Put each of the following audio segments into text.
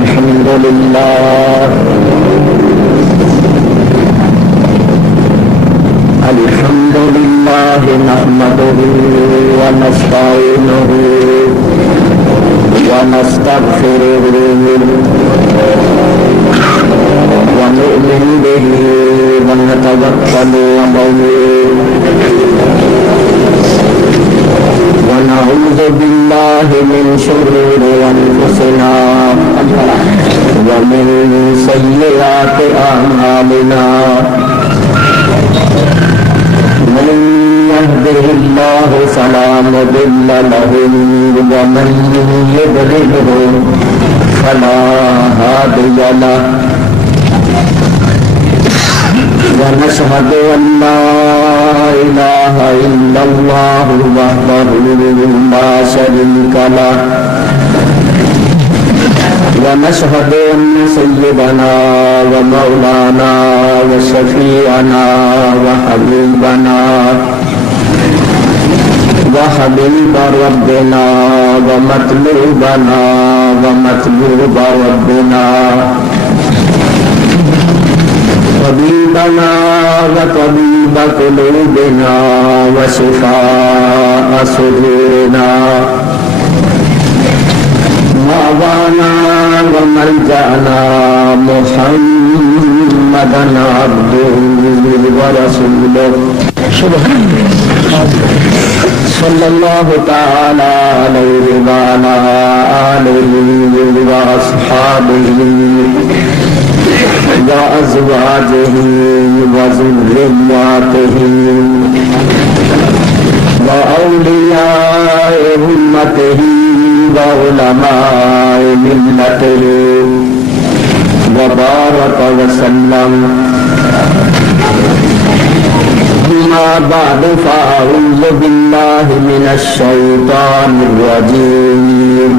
الحمد لله الحمد لله نحمده ونستعينه ونستغفره ونؤمن به ونتوكل عليه ونعوذ بالله من شرور أنفسنا ومن سيئات أعمالنا من يهده الله فلا مضل له ومن يضلله فلا هادي له ونشهد أن لا إله إلا الله وحده لا شريك له ونشهد أن سيدنا ومولانا وشفيعنا وحبيبنا وحبيب ربنا ومطلوبنا ومطلوب ربنا طبيبنا وطبيب قلوبنا وشفاء صدورنا مأوانا وملجأنا محمدا عبده ورسوله صلى الله تعالى عليه وعلى آله وأصحابه وأزواجه وذرياته وأولياء أمته وعلماء ملته وبارك وسلم. أما بعد فأعوذ بالله من الشيطان الرجيم.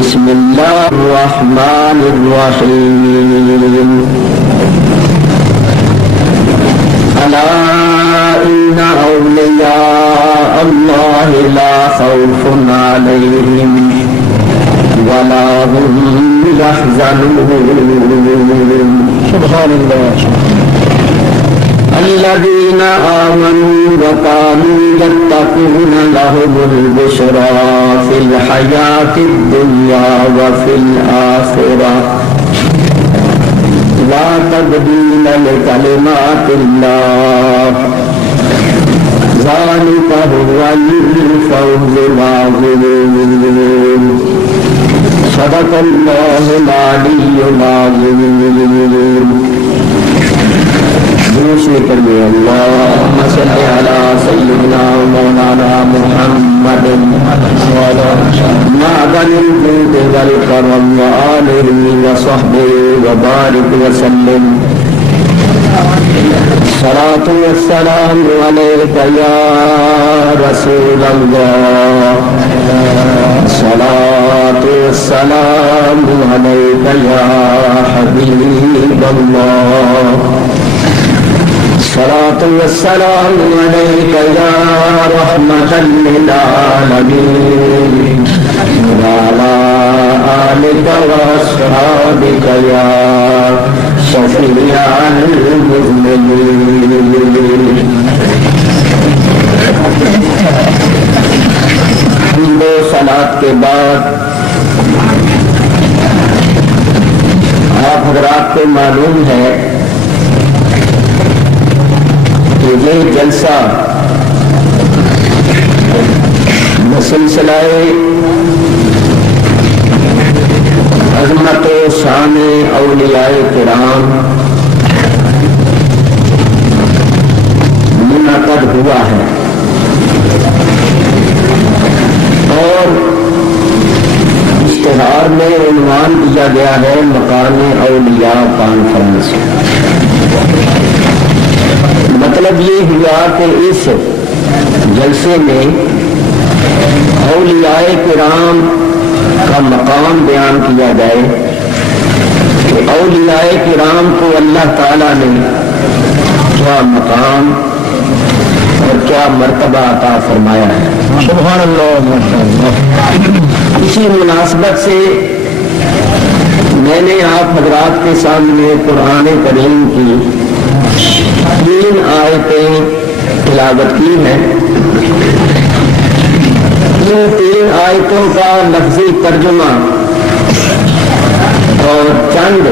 بسم الله الرحمن الرحيم. ألا إن أولياء الله لا خوف عليهم ولا هم يحزنون. سبحان الله. الذين آمنوا وكانوا يتقون لهم البشرى في الحياة الدنيا وفي الآخرة لا تبديل لكلمات الله ذلك هو الفوز العظيم. صدق الله العلي العظيم. کریے اللهم صل على سيدنا مولانا محمد معدن الجود والكرم وآله وصحبه وبارك وسلم. الصلاة والسلام عليك يا رسول الله. الصلاة والسلام عليك يا حبيب الله. الصلاة والسلام عليك يا رحمة للعالمين وعلى آلك وأصحابك يا شفيع المذنبين. حمد و صلاة کے بعد آپ حضرات کو معلوم ہے یہ جلسہ سلسلہ عظمت و شان اولیاء کرام منعقد ہوا ہے اور اشتہار میں عنوان دیا گیا ہے مقام اولیاء کانفرنس. مطلب یہ ہوا کہ اس جلسے میں اولیاء کرام کا مقام بیان کیا جائے کہ اولیاء کرام کو اللہ تعالیٰ نے کیا مقام اور اور کیا مرتبہ عطا فرمایا ہے۔ سبحان اللہ۔ اسی مناسبت سے میں نے آپ حضرات کے سامنے قرآن کریم کی 3 آیتیں تلاوت کی ہیں۔ ان 3 آیتوں کا لفظی ترجمہ اور چند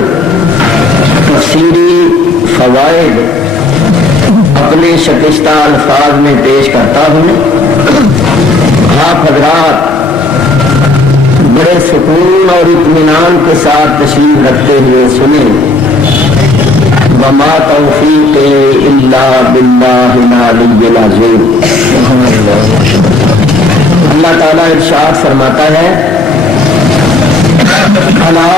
تفسیری فوائد اپنے شکستہ الفاظ میں پیش کرتا ہوں۔ آپ حضرات بڑے سکون اور اطمینان کے ساتھ تشریف رکھتے ہوئے سنیں۔ وما توفیقی الا باللہ العلی العظیم۔ اللہ تعالیٰ ارشاد فرماتا ہے الا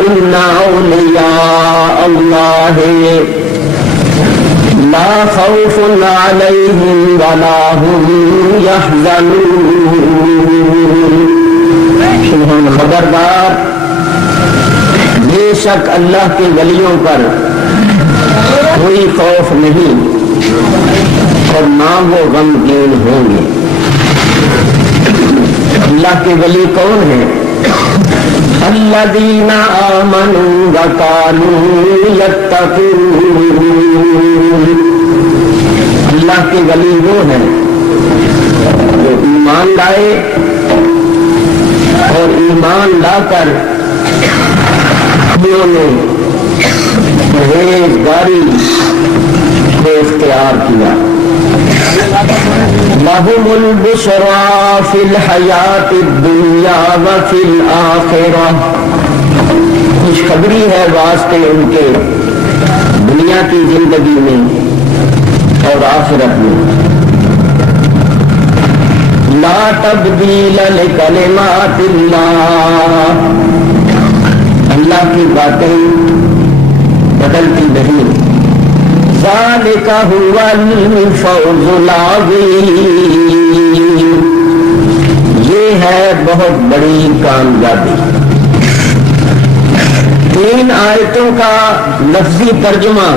ان اولیاء اللہ لا خوف علیہم ولا هم یحزنون۔ خبردار، بے شک اللہ کے ولیوں پر کوئی خوف نہیں اور نہ وہ غمگین ہوں گے۔ اللہ کے ولی کون ہیں؟ الذین آمنوا وکانوا یتقون۔ اللہ کے ولی وہ ہیں جو ایمان لائے اور ایمان لا کر انہوں نے پرہیزگاری کو اختیار کیا۔ لَهُمُ الْبُشْرَى فِي الْحَيَاةِ الدُّنْيَا وَفِي الْآخِرَةِ۔ خوشخبری ہے واسطے ان کے دنیا کی زندگی میں اور آخرت میں۔ لا تبدیل لکلمات اللہ، اللہ کی باتیں بدلتی نہیں۔ ذالک هو الفوز العظیم، یہ ہے بہت بڑی کامیابی۔ 3 آیتوں کا لفظی ترجمہ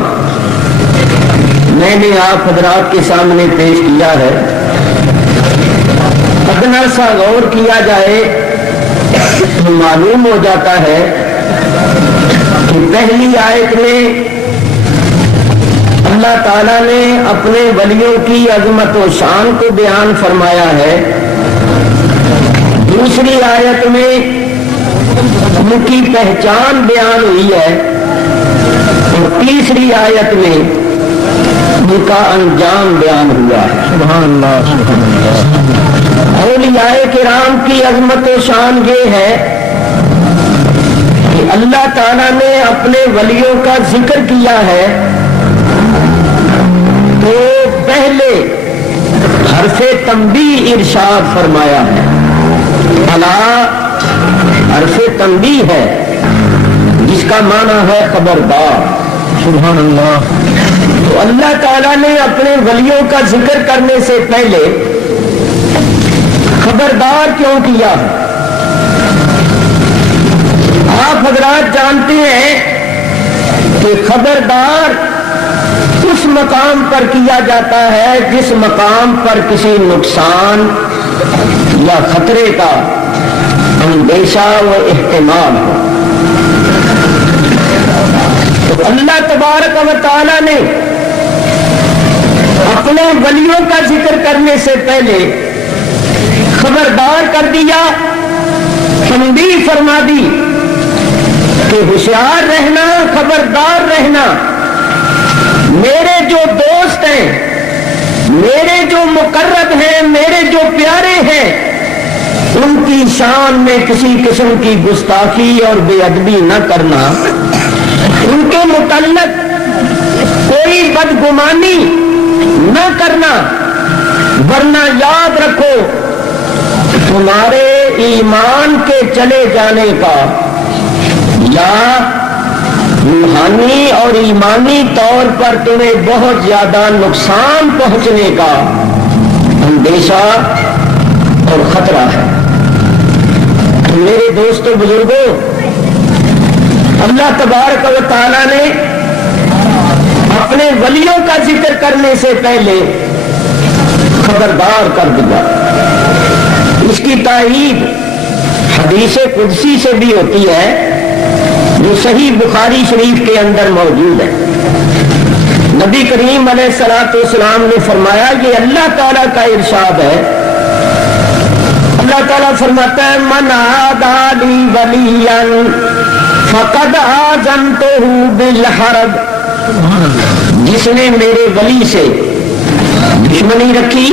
میں نے آپ حضرات کے سامنے پیش کیا ہے۔ ادنا سا غور کیا جائے تو معلوم ہو جاتا ہے کہ پہلی آیت میں اللہ تعالیٰ نے اپنے ولیوں کی عظمت و شان کو بیان فرمایا ہے، دوسری آیت میں ان کی پہچان بیان ہوئی ہے، اور تیسری آیت میں ان کا انجام بیان ہوا ہے۔ سبحان اللہ، سبحان اللہ۔ اولیاء کرام کی عظمت و شان یہ ہے کہ اللہ تعالیٰ نے اپنے ولیوں کا ذکر کیا ہے تو پہلے حرف تنبیہ ارشاد فرمایا ہے۔ الا حرف تنبیہ ہے جس کا معنی ہے خبردار۔ سبحان اللہ۔ تو اللہ تعالیٰ نے اپنے ولیوں کا ذکر کرنے سے پہلے خبردار کیوں کیا؟ آپ حضرات جانتے ہیں کہ خبردار اس مقام پر کیا جاتا ہے جس مقام پر کسی نقصان یا خطرے کا اندیشہ و احتمال ہو۔ تو اللہ تبارک و تعالی نے اپنے ولیوں کا ذکر کرنے سے پہلے خبردار کر دیا، تنبیہ فرما دی کہ ہوشیار رہنا، خبردار رہنا، میرے جو دوست ہیں، میرے جو مقرب ہیں، میرے جو پیارے ہیں، ان کی شان میں کسی قسم کی گستاخی اور بے ادبی نہ کرنا، ان کے متعلق کوئی بدگمانی نہ کرنا، ورنہ یاد رکھو تمہارے ایمان کے چلے جانے کا یا روحانی اور ایمانی طور پر تمہیں بہت زیادہ نقصان پہنچنے کا اندیشہ اور خطرہ ہے۔ میرے دوستوں بزرگوں، اللہ تبارک و تعالیٰ نے اپنے ولیوں کا ذکر کرنے سے پہلے خبردار کر دیا۔ اس کی تائید حدیث قدسی سے بھی ہوتی ہے جو صحیح بخاری شریف کے اندر موجود ہے۔ نبی کریم علیہ الصلوۃ والسلام نے فرمایا، یہ اللہ تعالیٰ کا ارشاد ہے، اللہ تعالیٰ فرماتا ہے من عادى لي وليا فقد آذنته بالحرب، جس نے میرے ولی سے دشمنی رکھی،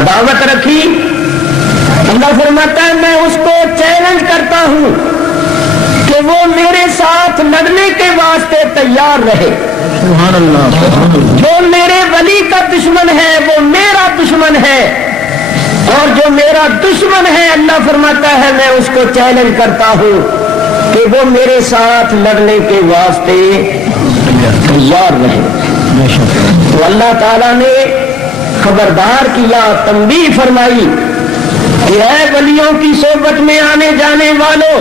عداوت رکھی، اللہ فرماتا ہے میں اس کو چیلنج کرتا ہوں کہ وہ میرے ساتھ لڑنے کے واسطے تیار رہے۔ سبحان اللہ، جو میرے ولی کا دشمن ہے وہ میرا دشمن ہے، اور جو میرا دشمن ہے اللہ فرماتا ہے میں اس کو چیلنج کرتا ہوں کہ وہ میرے ساتھ لڑنے کے واسطے تیار رہے۔ تو اللہ تعالیٰ نے خبردار کیا، تنبیہ فرمائی کہ اے ولیوں کی صحبت میں آنے جانے والوں،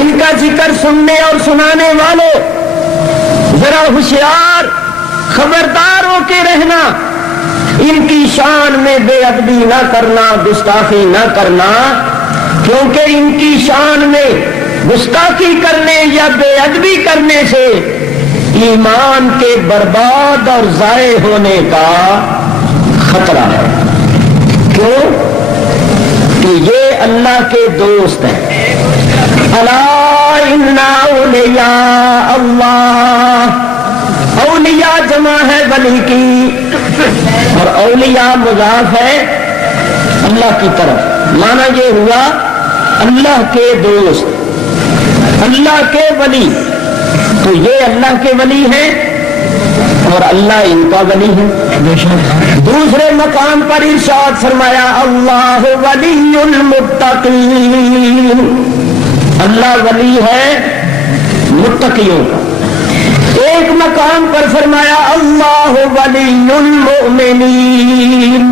ان کا ذکر سننے اور سنانے والوں، ذرا ہوشیار خبردار ہو کے رہنا، ان کی شان میں بے ادبی نہ کرنا، گستاخی نہ کرنا، کیونکہ ان کی شان میں گستاخی کرنے یا بے ادبی کرنے سے ایمان کے برباد اور ضائع ہونے کا خطرہ ہے۔ کیوں؟ کہ یہ اللہ کے دوست ہیں۔ الا ان اولیاء اللہ، اولیاء جمع ہے ولی کی، اور اولیاء مضاف ہے اللہ کی طرف، معنی یہ ہوا اللہ کے دوست، اللہ کے ولی۔ تو یہ اللہ کے ولی ہیں اور اللہ ان کا ولی ہے۔ دوسرے مقام پر ارشاد فرمایا اللہ ولی المتقین، اللہ ولی ہے متقیوں کا۔ ایک مقام پر فرمایا اللہ ولی المؤمنین،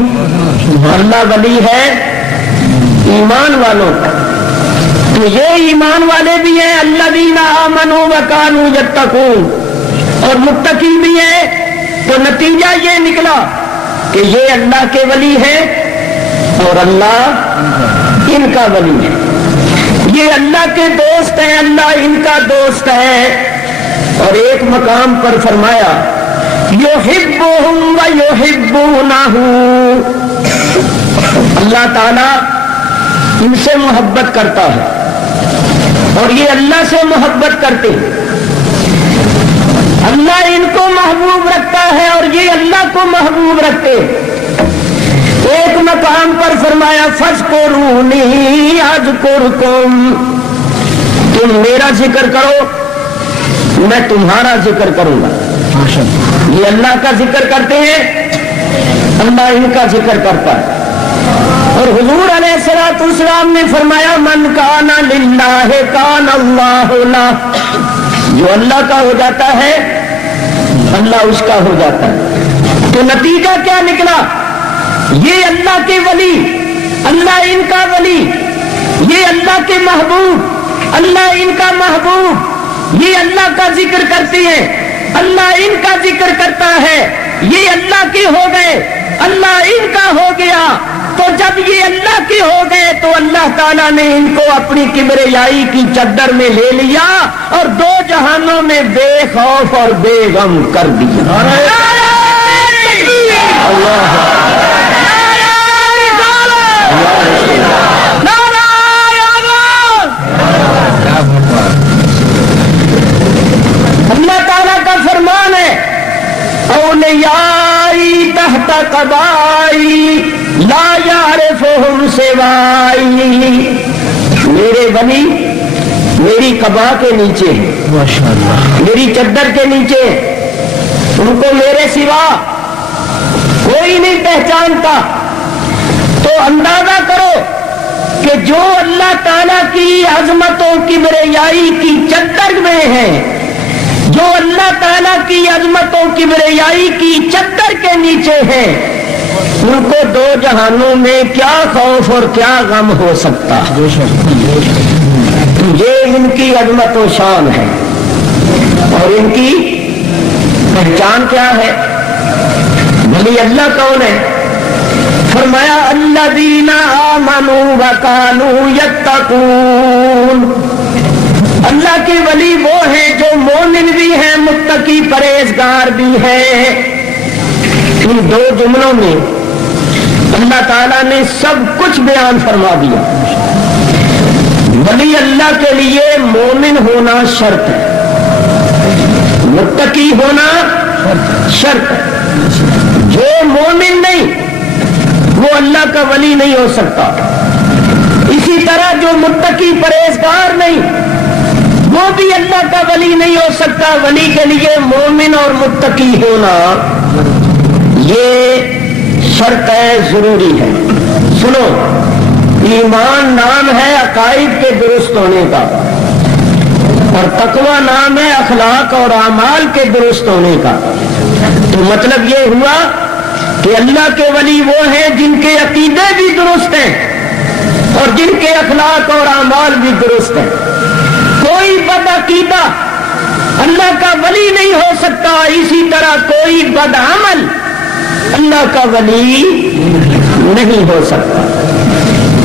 اللہ ولی ہے ایمان والوں کا۔ تو یہ ایمان والے بھی ہیں الذین آمنوا وکانوا یتقون، اور متقی بھی ہیں۔ تو نتیجہ یہ نکلا کہ یہ اللہ کے ولی ہیں اور اللہ ان کا ولی ہے۔ یہ اللہ کے دوست ہیں، اللہ ان کا دوست ہے۔ اور ایک مقام پر فرمایا یحبہم ویحبونہ، اللہ تعالیٰ ان سے محبت کرتا ہے اور یہ اللہ سے محبت کرتے ہیں۔ اللہ ان کو محبوب رکھتا ہے اور یہ اللہ کو محبوب رکھتے ہیں۔ ایک مقام پر فرمایا فاذکرونی اذکرکم، تم میرا ذکر کرو میں تمہارا ذکر کروں گا۔ یہ اللہ کا ذکر کرتے ہیں، اللہ ان کا ذکر کرتا ہے۔ اور حضور علیہ الصلوۃ والسلام نے فرمایا من کان للہ کان اللہ لہ، جو اللہ کا ہو جاتا ہے اللہ اس کا ہو جاتا ہے۔ تو نتیجہ کیا نکلا؟ یہ اللہ کے ولی، اللہ ان کا ولی، یہ اللہ کے محبوب، اللہ ان کا محبوب، یہ اللہ کا ذکر کرتے ہیں، اللہ ان کا ذکر کرتا ہے، یہ اللہ کے ہو گئے، اللہ ان کا ہو گیا۔ تو جب یہ اللہ کے ہو گئے تو اللہ تعالیٰ نے ان کو اپنی کبریائی کی چادر میں لے لیا اور دو جہانوں میں بے خوف اور بے غم کر دیا۔ اللہ تعالیٰ کا فرمان ہے اولیائی تحت قبائی لا یعرفہم سوائی، میرے ولی میری قبا کے نیچے ہیں، میری چادر کے نیچے، ان کو میرے سوا کوئی نہیں پہچانتا۔ تو اندازہ کرو کہ جو اللہ تعالیٰ کی عظمتوں کی کبریائی کی چادر میں ہیں، جو اللہ تعالیٰ کی عظمتوں کی کبریائی کی چادر کے نیچے ہیں، ان کو دو جہانوں میں کیا خوف اور کیا غم ہو سکتا؟ یہ ان کی عظمت و شان ہے اور ان کی پہچان کیا ہے؟ ولی اللہ کون ہے؟ فرمایا الذین آمنوا وکانوا یتقون، اللہ کے ولی وہ ہیں جو مومن بھی ہیں، متقی پرہیزگار بھی ہیں۔ ان دو جملوں میں اللہ تعالیٰ نے سب کچھ بیان فرما دیا۔ ولی اللہ کے لیے مومن ہونا شرط ہے، متقی ہونا شرط ہے۔ جو مومن نہیں وہ اللہ کا ولی نہیں ہو سکتا، اسی طرح جو متقی پرہیزگار نہیں وہ بھی اللہ کا ولی نہیں ہو سکتا۔ ولی کے لیے مومن اور متقی ہونا یہ شرط ہے، ضروری ہے۔ سنو، ایمان نام ہے عقائد کے درست ہونے کا، اور تقوی نام ہے اخلاق اور اعمال کے درست ہونے کا۔ تو مطلب یہ ہوا کہ اللہ کے ولی وہ ہیں جن کے عقیدے بھی درست ہیں اور جن کے اخلاق اور اعمال بھی درست ہیں۔ کوئی بد عقیدہ اللہ کا ولی نہیں ہو سکتا، اسی طرح کوئی بد عمل اللہ کا ولی نہیں ہو سکتا۔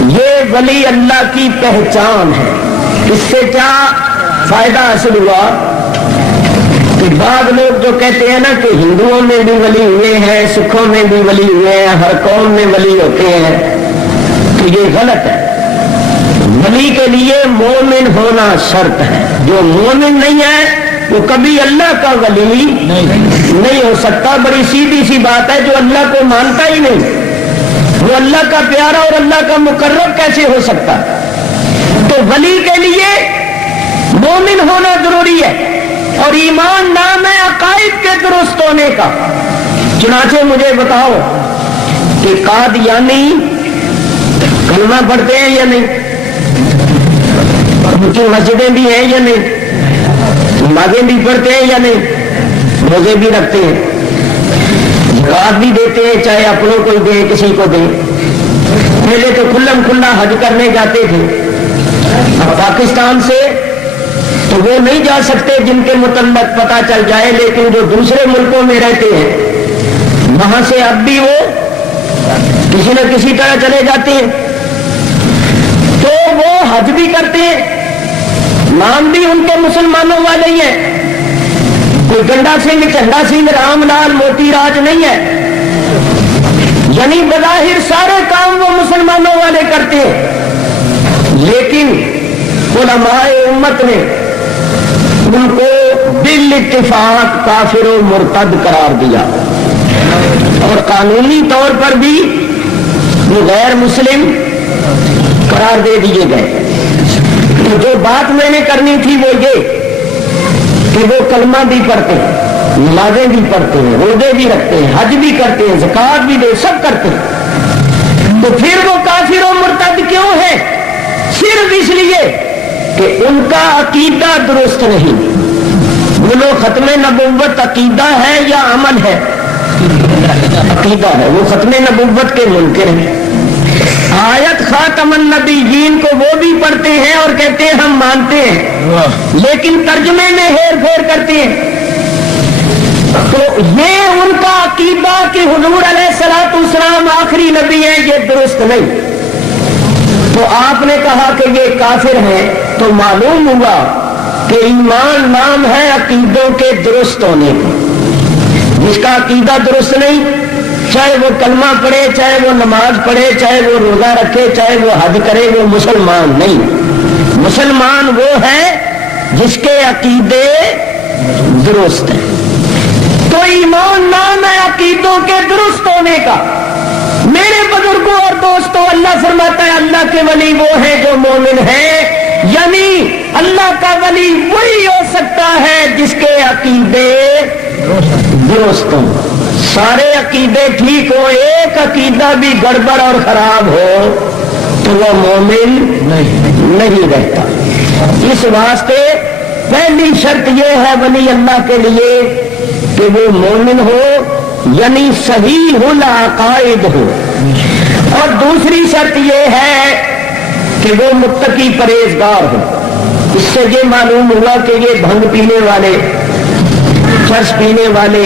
یہ ولی اللہ کی پہچان ہے۔ اس سے کیا فائدہ حاصل ہوا کہ بعض لوگ جو کہتے ہیں نا کہ ہندوؤں میں بھی ولی ہوئے ہیں، سکھوں میں بھی ولی ہوئے ہیں، ہر قوم میں ولی ہوتے ہیں، تو یہ غلط ہے۔ ولی کے لیے مومن ہونا شرط ہے۔ جو مومن نہیں ہے وہ کبھی اللہ کا ولی نہیں ہو سکتا۔ بڑی سیدھی سی بات ہے، جو اللہ کو مانتا ہی نہیں وہ اللہ کا پیارا اور اللہ کا مقرب کیسے ہو سکتا؟ تو ولی کے لیے مومن ہونا ضروری ہے، اور ایمان نام ہے عقائد کے درست ہونے کا۔ چنانچہ مجھے بتاؤ کہ قادیانی کلمہ پڑھتے ہیں یا نہیں؟ ان کی مسجدیں بھی ہیں یا نہیں؟ نمازیں بھی پڑھتے ہیں یا نہیں؟ روزے بھی رکھتے ہیں، زکات بھی دیتے ہیں، چاہے اپنوں کو دیں کسی کو دیں۔ پہلے تو کھلم کھلا حج کرنے جاتے تھے، اب پاکستان سے تو وہ نہیں جا سکتے جن کے متعلق پتہ چل جائے، لیکن جو دوسرے ملکوں میں رہتے ہیں وہاں سے اب بھی وہ کسی نہ کسی طرح چلے جاتے ہیں، تو وہ حج بھی کرتے ہیں، نام بھی ان کے مسلمانوں والے ہی ہیں۔ کوئی گنڈا سنگھ، چنڈا سنگھ، رام لال، موتی راج نہیں ہے، یعنی بظاہر سارے کام وہ مسلمانوں والے کرتے ہیں، لیکن علماء امت نے ان کو بالاتفاق کافر و مرتد قرار دیا، اور قانونی طور پر بھی وہ غیر مسلم قرار دے دیے گئے۔ تو جو بات میں نے کرنی تھی وہ یہ کہ وہ کلمہ بھی پڑھتے ہیں، نمازیں بھی پڑھتے ہیں، روزے بھی رکھتے ہیں، حج بھی کرتے ہیں، زکات بھی دے، سب کرتے ہیں، تو پھر وہ کافر و مرتد کیوں ہے؟ صرف اس لیے کہ ان کا عقیدہ درست نہیں۔ وہ لوگ ختم نبوت عقیدہ ہے یا عمل ہے؟ عقیدہ ہے، وہ ختم نبوت کے منکر ہیں۔ آیت خاتم النبیین کو وہ بھی پڑھتے ہیں اور کہتے ہیں ہم مانتے ہیں، لیکن ترجمے میں ہیر پھیر کرتے ہیں۔ تو یہ ان کا عقیدہ کہ حضور علیہ الصلوۃ والسلام آخری نبی ہیں، یہ درست نہیں۔ تو آپ نے کہا کہ یہ کافر ہیں، تو معلوم ہوا کہ ایمان نام ہے عقیدوں کے درست ہونے کا۔ جس کا عقیدہ درست نہیں، چاہے وہ کلمہ پڑھے، چاہے وہ نماز پڑھے، چاہے وہ روزہ رکھے، چاہے وہ حج کرے، وہ مسلمان نہیں۔ مسلمان وہ ہے جس کے عقیدے درست ہیں۔ تو ایمان نام ہے عقیدوں کے درست ہونے کا۔ میرے بزرگوں اور دوستوں، اللہ فرماتا ہے اللہ کے ولی وہ ہیں جو مومن ہیں، یعنی اللہ کا ولی وہی ہو سکتا ہے جس کے عقیدے درست ہوں۔ سارے عقیدے ٹھیک ہو، ایک عقیدہ بھی گڑبڑ اور خراب ہو تو وہ مومن نہیں رہتا۔ اس واسطے پہلی شرط یہ ہے ولی اللہ کے لیے کہ وہ مومن ہو، یعنی صحیح العقائد ہو، اور دوسری شرط یہ ہے کہ وہ متقی پرہیزگار ہو۔ اس سے یہ معلوم ہوا کہ یہ بھنگ پینے والے، چرس پینے والے،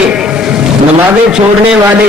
نمازیں چھوڑنے والے،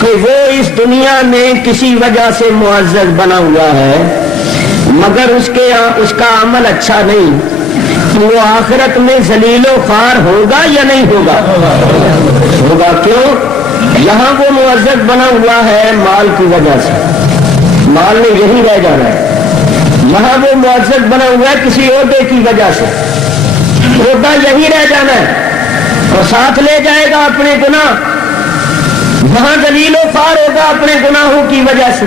کہ وہ اس دنیا میں کسی وجہ سے معزز بنا ہوا ہے مگر اس کا عمل اچھا نہیں، وہ آخرت میں ذلیل و خوار ہوگا یا نہیں ہوگا؟ ہوگا۔ کیوں؟ یہاں وہ معزز بنا ہوا ہے مال کی وجہ سے، مال نے یہی رہ جانا ہے۔ یہاں وہ معزز بنا ہوا ہے کسی عہدے کی وجہ سے، عہدہ یہی رہ جانا ہے اور ساتھ لے جائے گا اپنے گناہ، وہاں ذلیل و خوار ہوگا اپنے گناہوں کی وجہ سے۔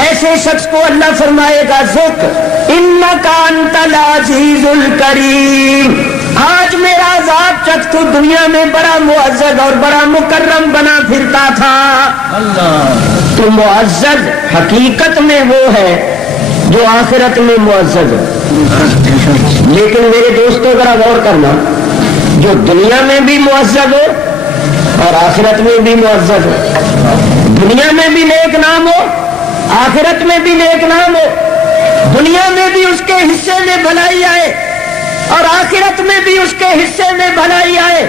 ایسے شخص کو اللہ فرمائے گا ذُق اِنَّکَ أَنْتَ الْعَزِیزُ الْکَرِیمُ، آج میرا عذاب چکھ، تو دنیا میں بڑا معزز اور بڑا مکرم بنا پھرتا تھا۔ تو معزز حقیقت میں وہ ہے جو آخرت میں معزز ہے۔ لیکن میرے دوستوں ذرا غور کرنا، جو دنیا میں بھی معزز ہو اور آخرت میں بھی معزز ہو، دنیا میں بھی نیک نام ہو آخرت میں بھی نیک نام ہو، دنیا میں بھی اس کے حصے میں بھلائی آئے اور آخرت میں بھی اس کے حصے میں بھلائی آئے،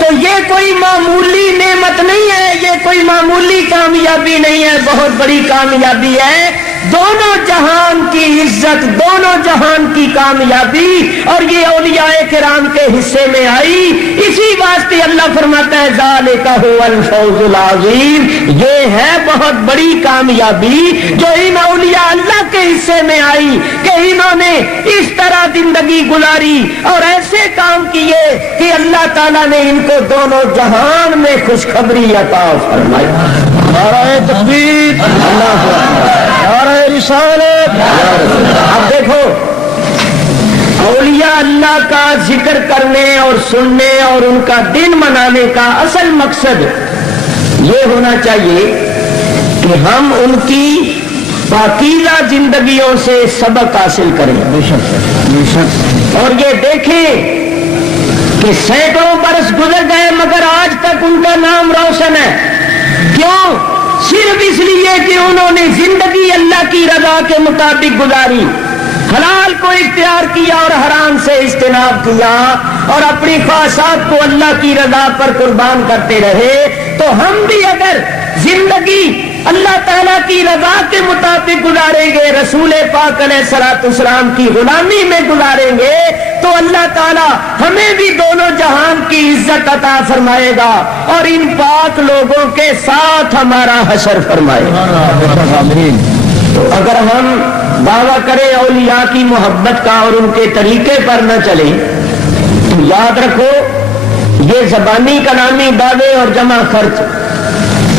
تو یہ کوئی معمولی نعمت نہیں ہے، یہ کوئی معمولی کامیابی نہیں ہے، بہت بڑی کامیابی ہے۔ دونوں جہان کی عزت، دونوں جہان کی کامیابی، اور یہ اولیاء کرام کے حصے میں آئی۔ اسی واسطے اللہ فرماتا ہے ذالک هو الفوز العظیم، یہ ہے بہت بڑی کامیابی جو ان اولیاء اللہ کے حصے میں آئی کہ انہوں نے اس طرح زندگی گزاری اور ایسے کام کیے کہ اللہ تعالیٰ نے ان کو دونوں جہان میں خوشخبری عطا فرمائی۔ نعرہ تکبیر، اللہ نعرہ رسالت۔ اب دیکھو، اولیاء اللہ کا ذکر کرنے اور سننے اور ان کا دن منانے کا اصل مقصد یہ ہونا چاہیے کہ ہم ان کی پاکیزہ زندگیوں سے سبق حاصل کریں اور یہ دیکھیں کہ سینکڑوں برس گزر گئے مگر آج تک ان کا نام روشن ہے۔ کیوں؟ صرف اس لیے کہ انہوں نے زندگی اللہ کی رضا کے مطابق گزاری، حلال کو اختیار کیا اور حرام سے اجتناب کیا اور اپنی خواہشات کو اللہ کی رضا پر قربان کرتے رہے۔ تو ہم بھی اگر زندگی اللہ تعالیٰ کی رضا کے مطابق گزاریں گے، رسول پاک علیہ الصلوۃ والسلام کی غلامی میں گزاریں گے، تو اللہ تعالیٰ ہمیں بھی دونوں جہان کی عزت عطا فرمائے گا اور ان پاک لوگوں کے ساتھ ہمارا حشر فرمائے گا۔ تو اگر ہم دعویٰ کریں اولیاء کی محبت کا اور ان کے طریقے پر نہ چلیں تو یاد رکھو یہ زبانی کلامی دعوے اور جمع خرچ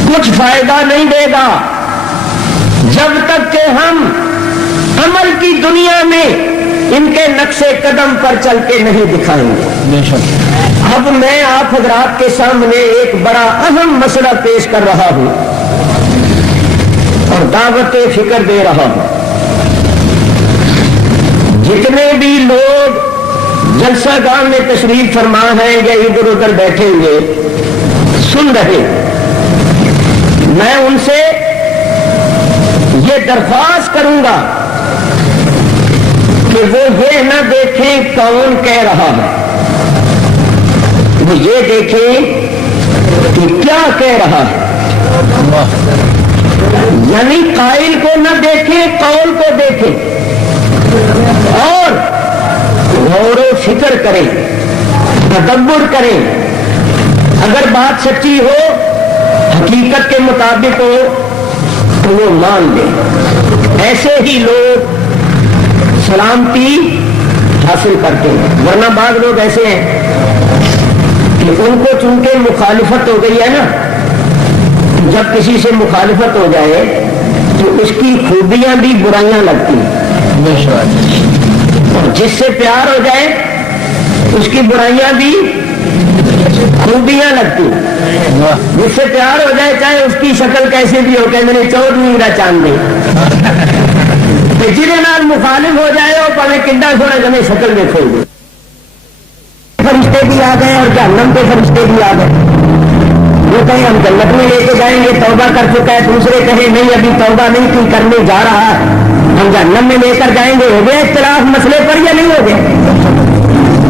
کچھ فائدہ نہیں دے گا جب تک کہ ہم عمل کی دنیا میں ان کے نقش قدم پر چل کے نہیں دکھائیں گے۔ اب میں آپ حضرات کے سامنے ایک بڑا اہم مسئلہ پیش کر رہا ہوں اور دعوت فکر دے رہا ہوں۔ جتنے بھی لوگ جلسہ گاہ میں تشریف فرما ہیں یا ادھر ادھر بیٹھے ہوئے سن رہے، میں ان سے یہ درخواست کروں گا کہ وہ یہ نہ دیکھیں کون کہہ رہا ہے، وہ یہ دیکھیں کہ کیا کہہ رہا ہے، یعنی قائل کو نہ دیکھیں قول کو دیکھیں اور غور و فکر کریں، تدبر کریں، اگر بات سچی ہو حقیقت کے مطابق ہو تو وہ مان لیں۔ ایسے ہی لوگ سلامتی حاصل کرتے ہیں، ورنہ بعض لوگ ایسے ہیں کہ ان کو چونکہ مخالفت ہو گئی ہے نا، جب کسی سے مخالفت ہو جائے تو اس کی خوبیاں بھی برائیاں لگتی ہیں، اور جس سے پیار ہو جائے اس کی برائیاں بھی خوبیاں لگتی ہیں۔ جس سے پیار ہو جائے چاہے اس کی شکل کیسے بھی ہو کہ میں نے 14 میرا چاند دے، جنہیں نال مخالف ہو جائے اور پہلے کنڈا سونا جمیں شکل میں کھول دے۔ فرشتے بھی آ گئے اور جہنم کے فرشتے بھی آ گئے، وہ کہیں ہم جنت میں لے کے جائیں گے، توبہ کر چکا ہے، دوسرے کہیں نہیں ابھی توبہ نہیں کی کرنے جا رہا ہے، ہم جہنم میں لے کر جائیں گے۔ ہو گئے اختلاف مسئلے پر یا نہیں ہو گئے؟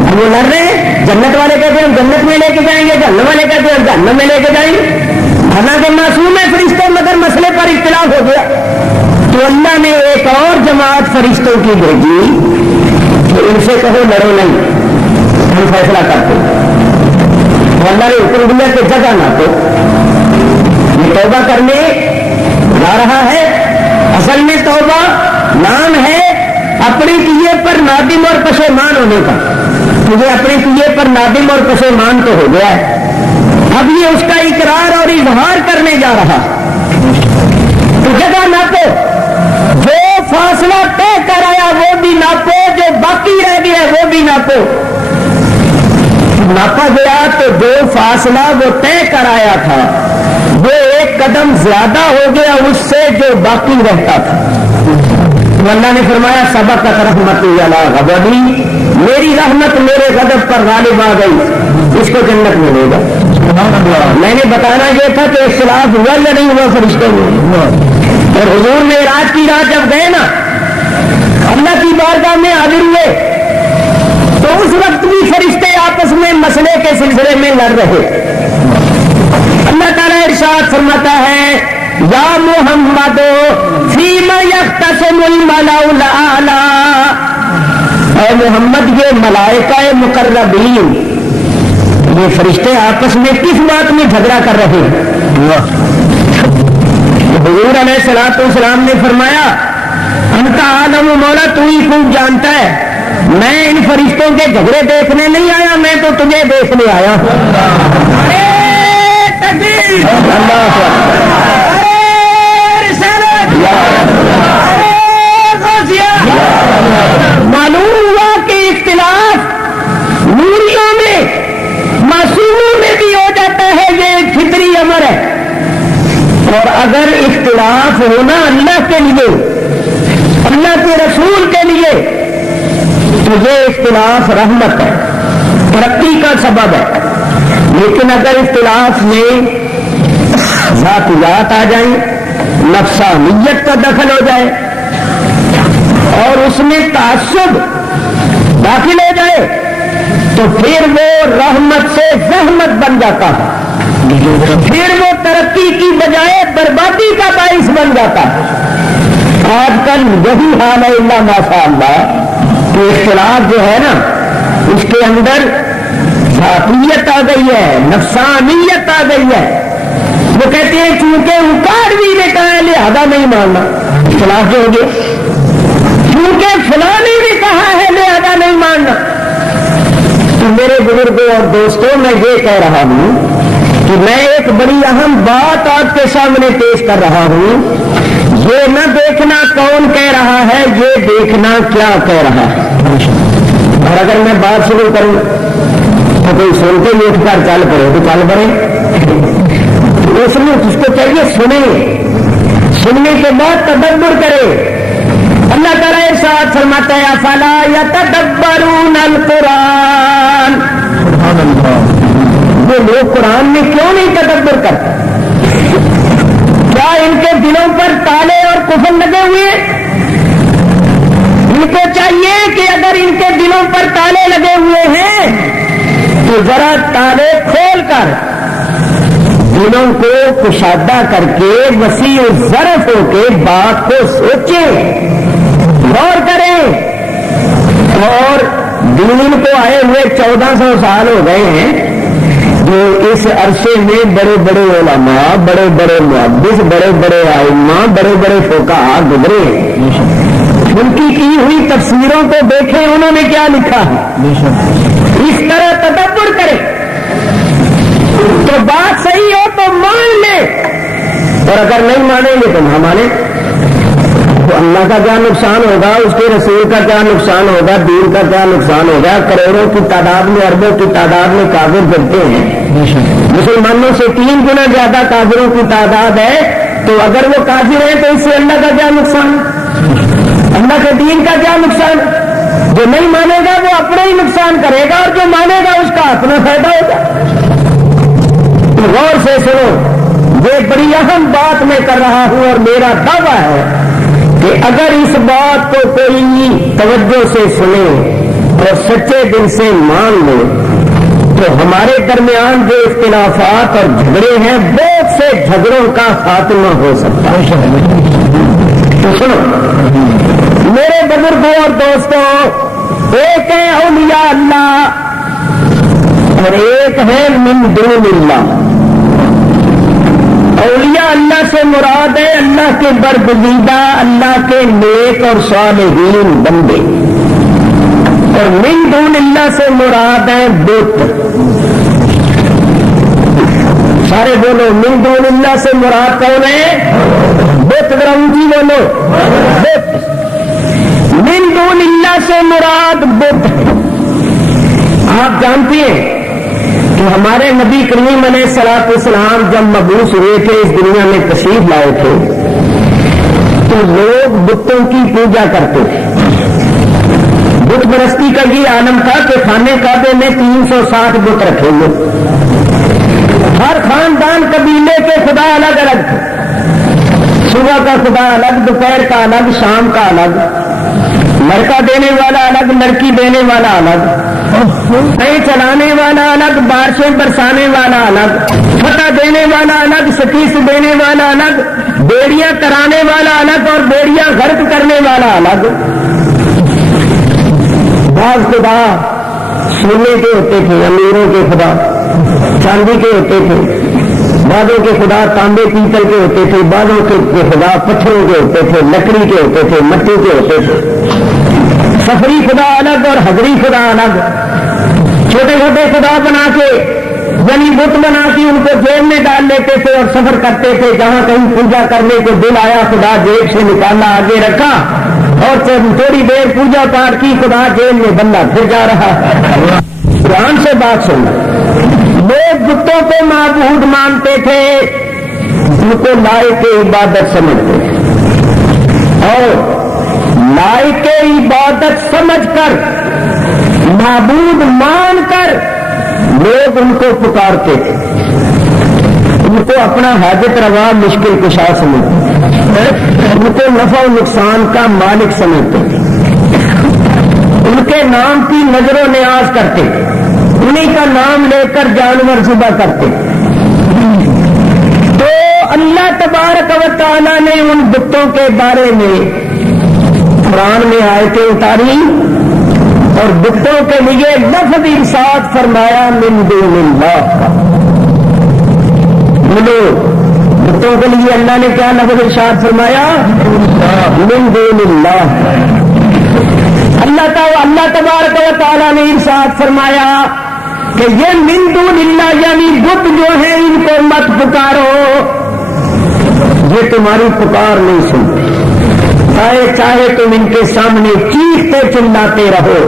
اب وہ لڑ رہے ہیں، جنت والے کہتے ہیں ہم جنت میں لے کے جائیں گے، جہنم والے کہتے ہیں ہم جہنم میں لے کے جائیں گے۔ حالانکہ معصوم ہے فرشتے مگر مسئلے پر اختلاف ہو گیا تو اللہ نے ایک اور جماعت فرشتوں کی بھیجی کہ ان سے کہو لڑو نہیں، ہم فیصلہ کرتے تو اللہ نے حکم دیا کہ جگہ نہ تو یہ توبہ کرنے جا رہا ہے، اصل میں توبہ نام ہے اپنے کیے پر نادم اور پشیمان ہونے کا، تجھے اپنے کیے پر نادم اور پشیمان تو ہو گیا ہے، اب یہ اس کا اقرار اور اظہار کرنے جا رہا تو جگہ ناپو، جو فاصلہ طے کر آیا وہ بھی ناپو، جو باقی رہ گیا وہ بھی ناپو۔ ناپا گیا تو جو فاصلہ وہ طے کر آیا تھا وہ ایک قدم زیادہ ہو گیا اس سے جو باقی رہتا تھا۔ تو اللہ نے فرمایا سبقت رحمتی علی غضبی، میری رحمت میرے غضب پر غالب آ گئی، اس کو جنت ملے گا۔ میں نے بتانا یہ تھا کہ اختلاف ہوا یا نہیں ہوا فرشتوں میں، اور حضور معراج کی رات جب گئے نا اللہ کی بارگاہ میں حاضر ہوئے تو اس وقت بھی فرشتے آپس میں مسئلے کے سلسلے میں لڑ رہے۔ اللہ تعالیٰ ارشاد فرماتا ہے یا محمد فیما یختصم الملأ الاعلی، اے محمد یہ ملائکہ مقربین یہ فرشتے آپس میں کس بات میں جھگڑا کر رہے ہیں؟ حضور علیہ الصلوۃ والسلام نے فرمایا انت عالم مولا، تو ہی خوب جانتا ہے، میں ان فرشتوں کے جھگڑے دیکھنے نہیں آیا، میں تو تجھے دیکھنے آیا ہوں۔ معلوم ہوا کہ اختلاف نوریوں میں معصوموں میں بھی ہو جاتا ہے، یہ ایک فطری امر ہے، اور اگر اختلاف ہونا اللہ کے لیے اللہ کے رسول کے لیے تو یہ اختلاف رحمت ہے، ترقی کا سبب ہے۔ لیکن اگر اختلاف میں ذاتیات آ جائیں، نفسانیت کا دخل ہو جائے اور اس میں تعصب داخل ہو جائے تو پھر وہ رحمت سے زحمت بن جاتا ہے، پھر وہ ترقی کی بجائے بربادی کا باعث بن جاتا ہے۔ آج کل یہی حال ہے اللہ ماشاء اللہ کہ اختلاف جو ہے نا اس کے اندر ذاتیت آ گئی ہے، نفسانیت آ گئی ہے۔ وہ کہتے ہیں چونکہ اکاڑوی نے کہا ہے لہذا نہیں ماننا، اختلاف جو ہو گیا، چونکہ فلانی نے کہا ہے لہذا نہیں ماننا۔ تو میرے بزرگوں اور دوستوں میں یہ کہہ رہا ہوں کہ میں ایک بڑی اہم بات آپ کے سامنے پیش کر رہا ہوں، یہ نہ دیکھنا کون کہہ رہا ہے، یہ دیکھنا کیا کہہ رہا ہے۔ اور اگر میں بات شروع کروں تو کوئی سنتے ہی اٹھ کر چل پڑے تو چل پڑے، اس میں اس کو چاہیے سننے کے بعد تدبر کرے۔ اللہ تعالیٰ ارشاد فرماتا ہے افلا یتدبرون القرآن، وہ لوگ قرآن میں کیوں نہیں تدبر کرتے؟ کیا ان کے دلوں پر تالے اور قفل لگے ہوئے ہیں؟ ان کو چاہیے کہ اگر ان کے دلوں پر تالے لگے ہوئے ہیں تو ذرا تالے کھول کر دلوں کو کشادہ کر کے وسیع ظرف ہو کے بات کو سوچیں، غور کریں۔ اور دین کو آئے ہوئے 1400 سال ہو گئے ہیں، جو اس عرصے میں بڑے بڑے علماء، بڑے بڑے محدث، بڑے بڑے ائمہ، بڑے بڑے فقہاء گزرے ہیں، ان کی ہوئی تفسیروں کو دیکھیں انہوں نے کیا لکھا ہے، اس طرح تدبر کریں تو بات صحیح ہو تو مان لیں، اور اگر نہیں مانیں گے تو نہ مانیں۔ تو اللہ کا کیا نقصان ہوگا، اس کے رسول کا کیا نقصان ہوگا، دین کا کیا نقصان ہوگا۔ کروڑوں کی تعداد میں، اربوں کی تعداد میں کافر پھرتے ہیں، مسلمانوں سے 3 گنا زیادہ کافروں کی تعداد ہے، تو اگر وہ کافر ہیں تو اس سے اللہ کا کیا نقصان، اللہ کے دین کا کیا نقصان؟ جو نہیں مانے گا وہ اپنا ہی نقصان کرے گا، اور جو مانے گا اس کا اپنا فائدہ ہوگا۔ تو غور سے سنو، یہ بڑی اہم بات میں کر رہا ہوں، اور میرا دعویٰ ہے کہ اگر اس بات کو کوئی توجہ سے سنے اور سچے دل سے مان لے تو ہمارے درمیان جو اختلافات اور جھگڑے ہیں بہت سے جھگڑوں کا خاتمہ ہو سکتا ہے۔ تو سنو میرے بزرگوں اور دوستوں، ایک ہے اولیاء اللہ اور ایک ہے من دون اللہ۔ اولیاء اللہ سے مراد ہے اللہ کے برگزیدہ، اللہ کے نیک اور صالحین بندے، اور من دون اللہ سے مراد ہے بت۔ سارے بولو، من دون اللہ سے مراد کون ہے؟ بت۔ گرمجی بولو، بت۔ من دون اللہ سے مراد بت۔ آپ جانتے ہیں کہ ہمارے نبی کریم علیہ الصلوۃ والسلام جب مبعوث ہوئے تھے، اس دنیا میں تشریف لائے تھے، تو لوگ بتوں کی پوجا کرتے تھے۔ بت پرستی کا یہ عالم تھا کہ خانے کعبے میں 360 بت رکھے ہوئے، ہر خاندان قبیلے کے خدا الگ الگ تھے۔ صبح کا خدا الگ، دوپہر کا الگ، شام کا الگ، لڑکا دینے والا الگ، لڑکی دینے والا الگ، چلانے والا الگ، بارشیں برسانے والا الگ، فتح دینے والا الگ، شکست دینے والا الگ، بیڑیاں کرانے والا الگ اور بیڑیاں غرق کرنے والا الگ۔ بعض خدا سونے کے ہوتے تھے، امیروں کے خدا چاندی کے ہوتے تھے، بعضوں کے خدا تانبے پیتل کے ہوتے تھے، بعضوں کے خدا پتھروں کے ہوتے تھے، لکڑی کے ہوتے تھے، مٹی کے ہوتے تھے۔ سفری خدا الگ اور حضری خدا الگ۔ چھوٹے چھوٹے خدا بنا کے یعنی بت بنا کے ان کو جیب میں ڈال لیتے تھے اور سفر کرتے تھے، جہاں کہیں پوجا کرنے کو دل آیا خدا جیب سے نکالا آگے رکھا اور تھوڑی دیر پوجا پاٹ کی، خدا جیب میں بندہ پھر جا رہا۔ قرآن سے بات سننا، لوگ بتوں کو معبود مانتے تھے، ان کو لائق عبادت سمجھتے تھے، اور لائق عبادت سمجھ کر، معبود مان کر لوگ ان کو پکارتے تھے، ان کو اپنا حاجت روا مشکل کشا سمجھتے، ان کو نفع و نقصان کا مالک سمجھتے تھے، ان کے نام کی نظر و نیاز کرتے تھے، انہیں کا نام لے کر جانور ذبح کرتے تھے۔ تو اللہ تبارک و تعالیٰ نے ان بتوں کے بارے میں قرآن میں آیتیں اتاری اور بتوں کے لیے لفظ ارشاد فرمایا من دون اللہ۔ بولو، بتوں کے لیے اللہ نے کیا لفظ ارشاد فرمایا؟ من دون اللہ۔ اللہ تبارک و تعالیٰ نے ارشاد فرمایا کہ یہ من دون اللہ یعنی بت جو ہیں ان کو مت پکارو، یہ تمہاری پکار نہیں سنتے، چاہے تم ان کے سامنے چیختے چلاتے رہو،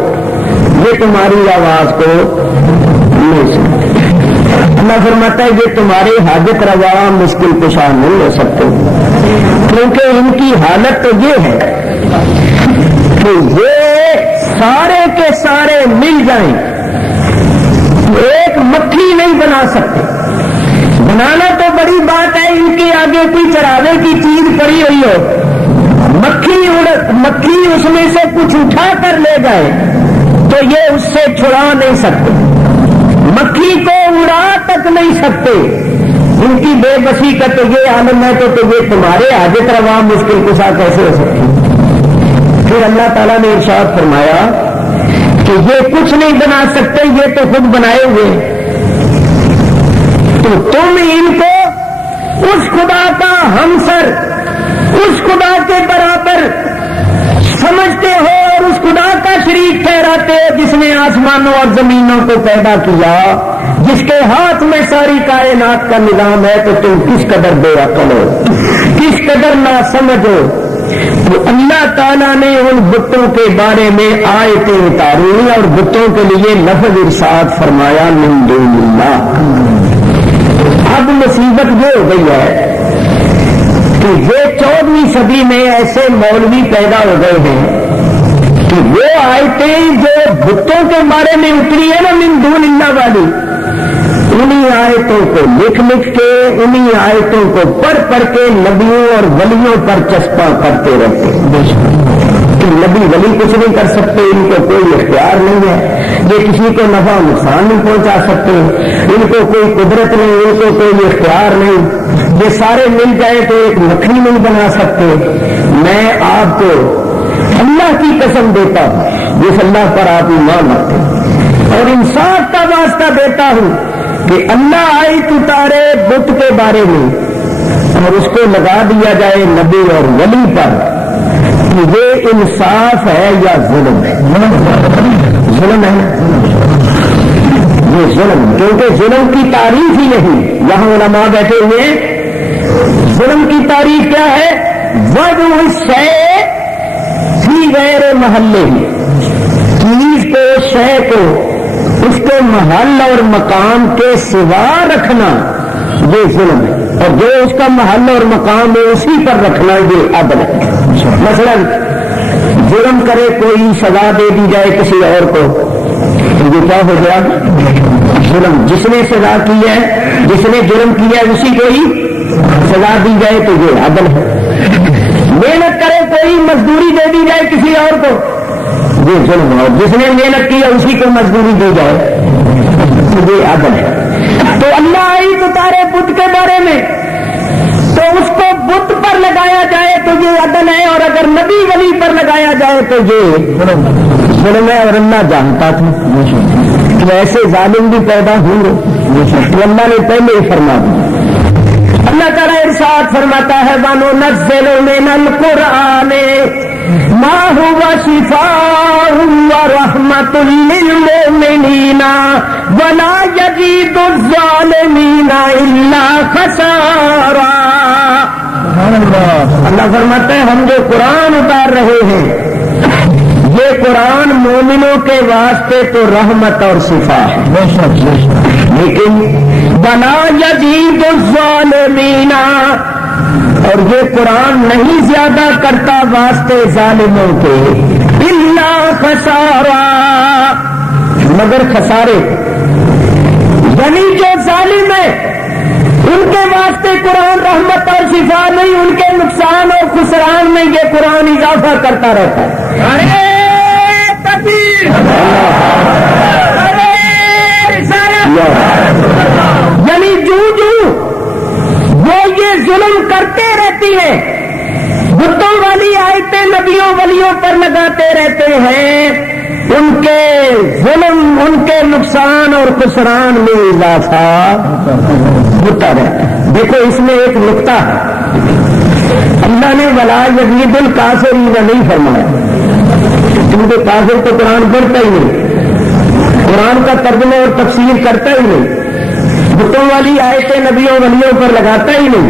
یہ تمہاری آواز کو نہیں سنتے۔ اللہ فرماتا ہے یہ تمہارے حاجت روا مشکل کشا نہیں ہو سکتے، کیونکہ ان کی حالت تو یہ ہے کہ یہ سارے کے سارے مل جائیں، ایک مکھی نہیں بنا سکتے۔ بنانا تو بڑی بات ہے، ان کے آگے کوئی چراغے کی چیز پڑی ہوئی ہو، مکھی اس میں سے کچھ اٹھا کر لے جائے تو یہ اس سے چھڑا نہیں سکتے، مکھی کو اڑا تک نہیں سکتے۔ ان کی بے بسی کا تو یہ عالم ہے، تو یہ تمہارے حاجت روا مشکل کشا کیسے ہو سکتی؟ پھر اللہ تعالیٰ نے ارشاد فرمایا کہ یہ کچھ نہیں بنا سکتے، یہ تو خود بنائے ہوئے، تو تم ان کو اس خدا کا ہمسر، اس خدا کے برابر سمجھتے ہو اور اس خدا کا شریک ٹھہراتے ہو جس نے آسمانوں اور زمینوں کو پیدا کیا، جس کے ہاتھ میں ساری کائنات کا نظام ہے، تو تم کس قدر بے عقل ہو، کس قدر ناسمجھ ہو۔ تو اللہ تعالیٰ نے ان بتوں کے بارے میں آیتیں اتاری اور بتوں کے لیے لفظ ارشاد فرمایا من دون اللہ۔ اب مصیبت یہ ہو گئی ہے کہ یہ 14ویں صدی میں ایسے مولوی پیدا ہو گئے ہیں کہ وہ آیتیں جو بتوں کے بارے میں اتری ہے نا من دون اللہ والی، انہی آیتوں کو لکھ کے، انہی آیتوں کو پڑھ کے نبیوں اور ولیوں پر چسپاں کرتے رہتے ہیں۔ نبی ولی کچھ نہیں کر سکتے، ان کو کوئی اختیار نہیں ہے، یہ کسی کو نفع نقصان نہیں پہنچا سکتے، ان کو کوئی قدرت نہیں، ان کو کوئی اختیار نہیں، یہ سارے مل جائے تو ایک مکھنی نہیں بنا سکتے. میں آپ کو اللہ کی قسم دیتا ہوں جس اللہ پر آپ ایمان رکھتے ہیں اور انصاف کا واسطہ دیتا ہوں کہ اللہ آیت اتارے بت کے بارے میں اور اس کو لگا دیا جائے نبی اور ولی پر، کہ یہ انصاف ہے یا ظلم ہے؟ ظلم ہے یہ ظلم، کیونکہ ظلم کی تعریف ہی نہیں. یہاں علماء بیٹھے ہوئے، ظلم کی تعریف کیا ہے؟ وضع الشیء فی غیر محلہ، چیز کو، شے کو اس کے محل اور مقام کے سوا رکھنا یہ ظلم ہے، اور جو اس کا محل اور مقام ہے اسی پر رکھنا یہ عدل ہے. مثلا جرم کرے کوئی، سزا دے دی جائے کسی اور کو، تو یہ کیا ہو گیا؟ ظلم. جس نے سزا کی ہے، جس نے جرم کیا ہے اسی کو ہی سزا دی جائے تو یہ عدل ہے. محنت کرے کوئی، مزدوری دے دی جائے کسی اور کو، یہ ظلم ہے، اور جس نے محنت کی ہے اسی کو مزدوری دی جائے تو یہ عدل ہے. تو اللہ آیت اتارے بت کے بارے میں تو اس کو بت پر لگایا جائے تو یہ عدل ہے، اور اگر نبی ولی پر لگایا جائے تو یہ ظلم ہے. اور اللہ جانتا تھا کہ ایسے ظالم بھی پیدا ہوں گے، تو اللہ نے پہلے ہی فرما دیا. اللہ تعالیٰ ارشاد فرماتا ہے وَنُنَزِّلُ مِنَ الْقُرْآنِ مَا هُوَ شِفَاءٌ وَرَحْمَةٌ لِّلْمُؤْمِنِينَ وَلَا يَزِيدُ الظَّالِمِينَ إِلَّا خَسَارًا. اللہ فرماتا ہے ہم جو قرآن اتار رہے ہیں یہ قرآن مومنوں کے واسطے تو رحمت اور شفا ہے، لیکن وَلَا يَزِيدُ الظَّالِمِينَ، اور یہ قرآن نہیں زیادہ کرتا واسطے ظالموں کے، الا خسارا، مگر خسارے. یعنی جو ظالم ہے ان کے واسطے قرآن رحمت اور شفا نہیں، ان کے نقصان اور خسران میں یہ قرآن اضافہ کرتا رہتا ہے. ارے تکبیر، یعنی جو وہ یہ ظلم کرتے رہتی ہے، بتوں والی آیتیں نبیوں ولیوں پر لگاتے رہتے ہیں، ان کے ظلم، ان کے نقصان اور خسران میں اضافہ ہوتا رہتا ہے. دیکھو اس میں ایک نقطہ ہے، اللہ نے ولا یزید الکافرین نہیں فرمایا، کیونکہ کافر تو قرآن پڑھتا ہی نہیں، قرآن کا ترجمہ اور تفسیر کرتا ہی نہیں، بتوں والی آیتیں نبیوں ولیوں پر لگاتا ہی نہیں.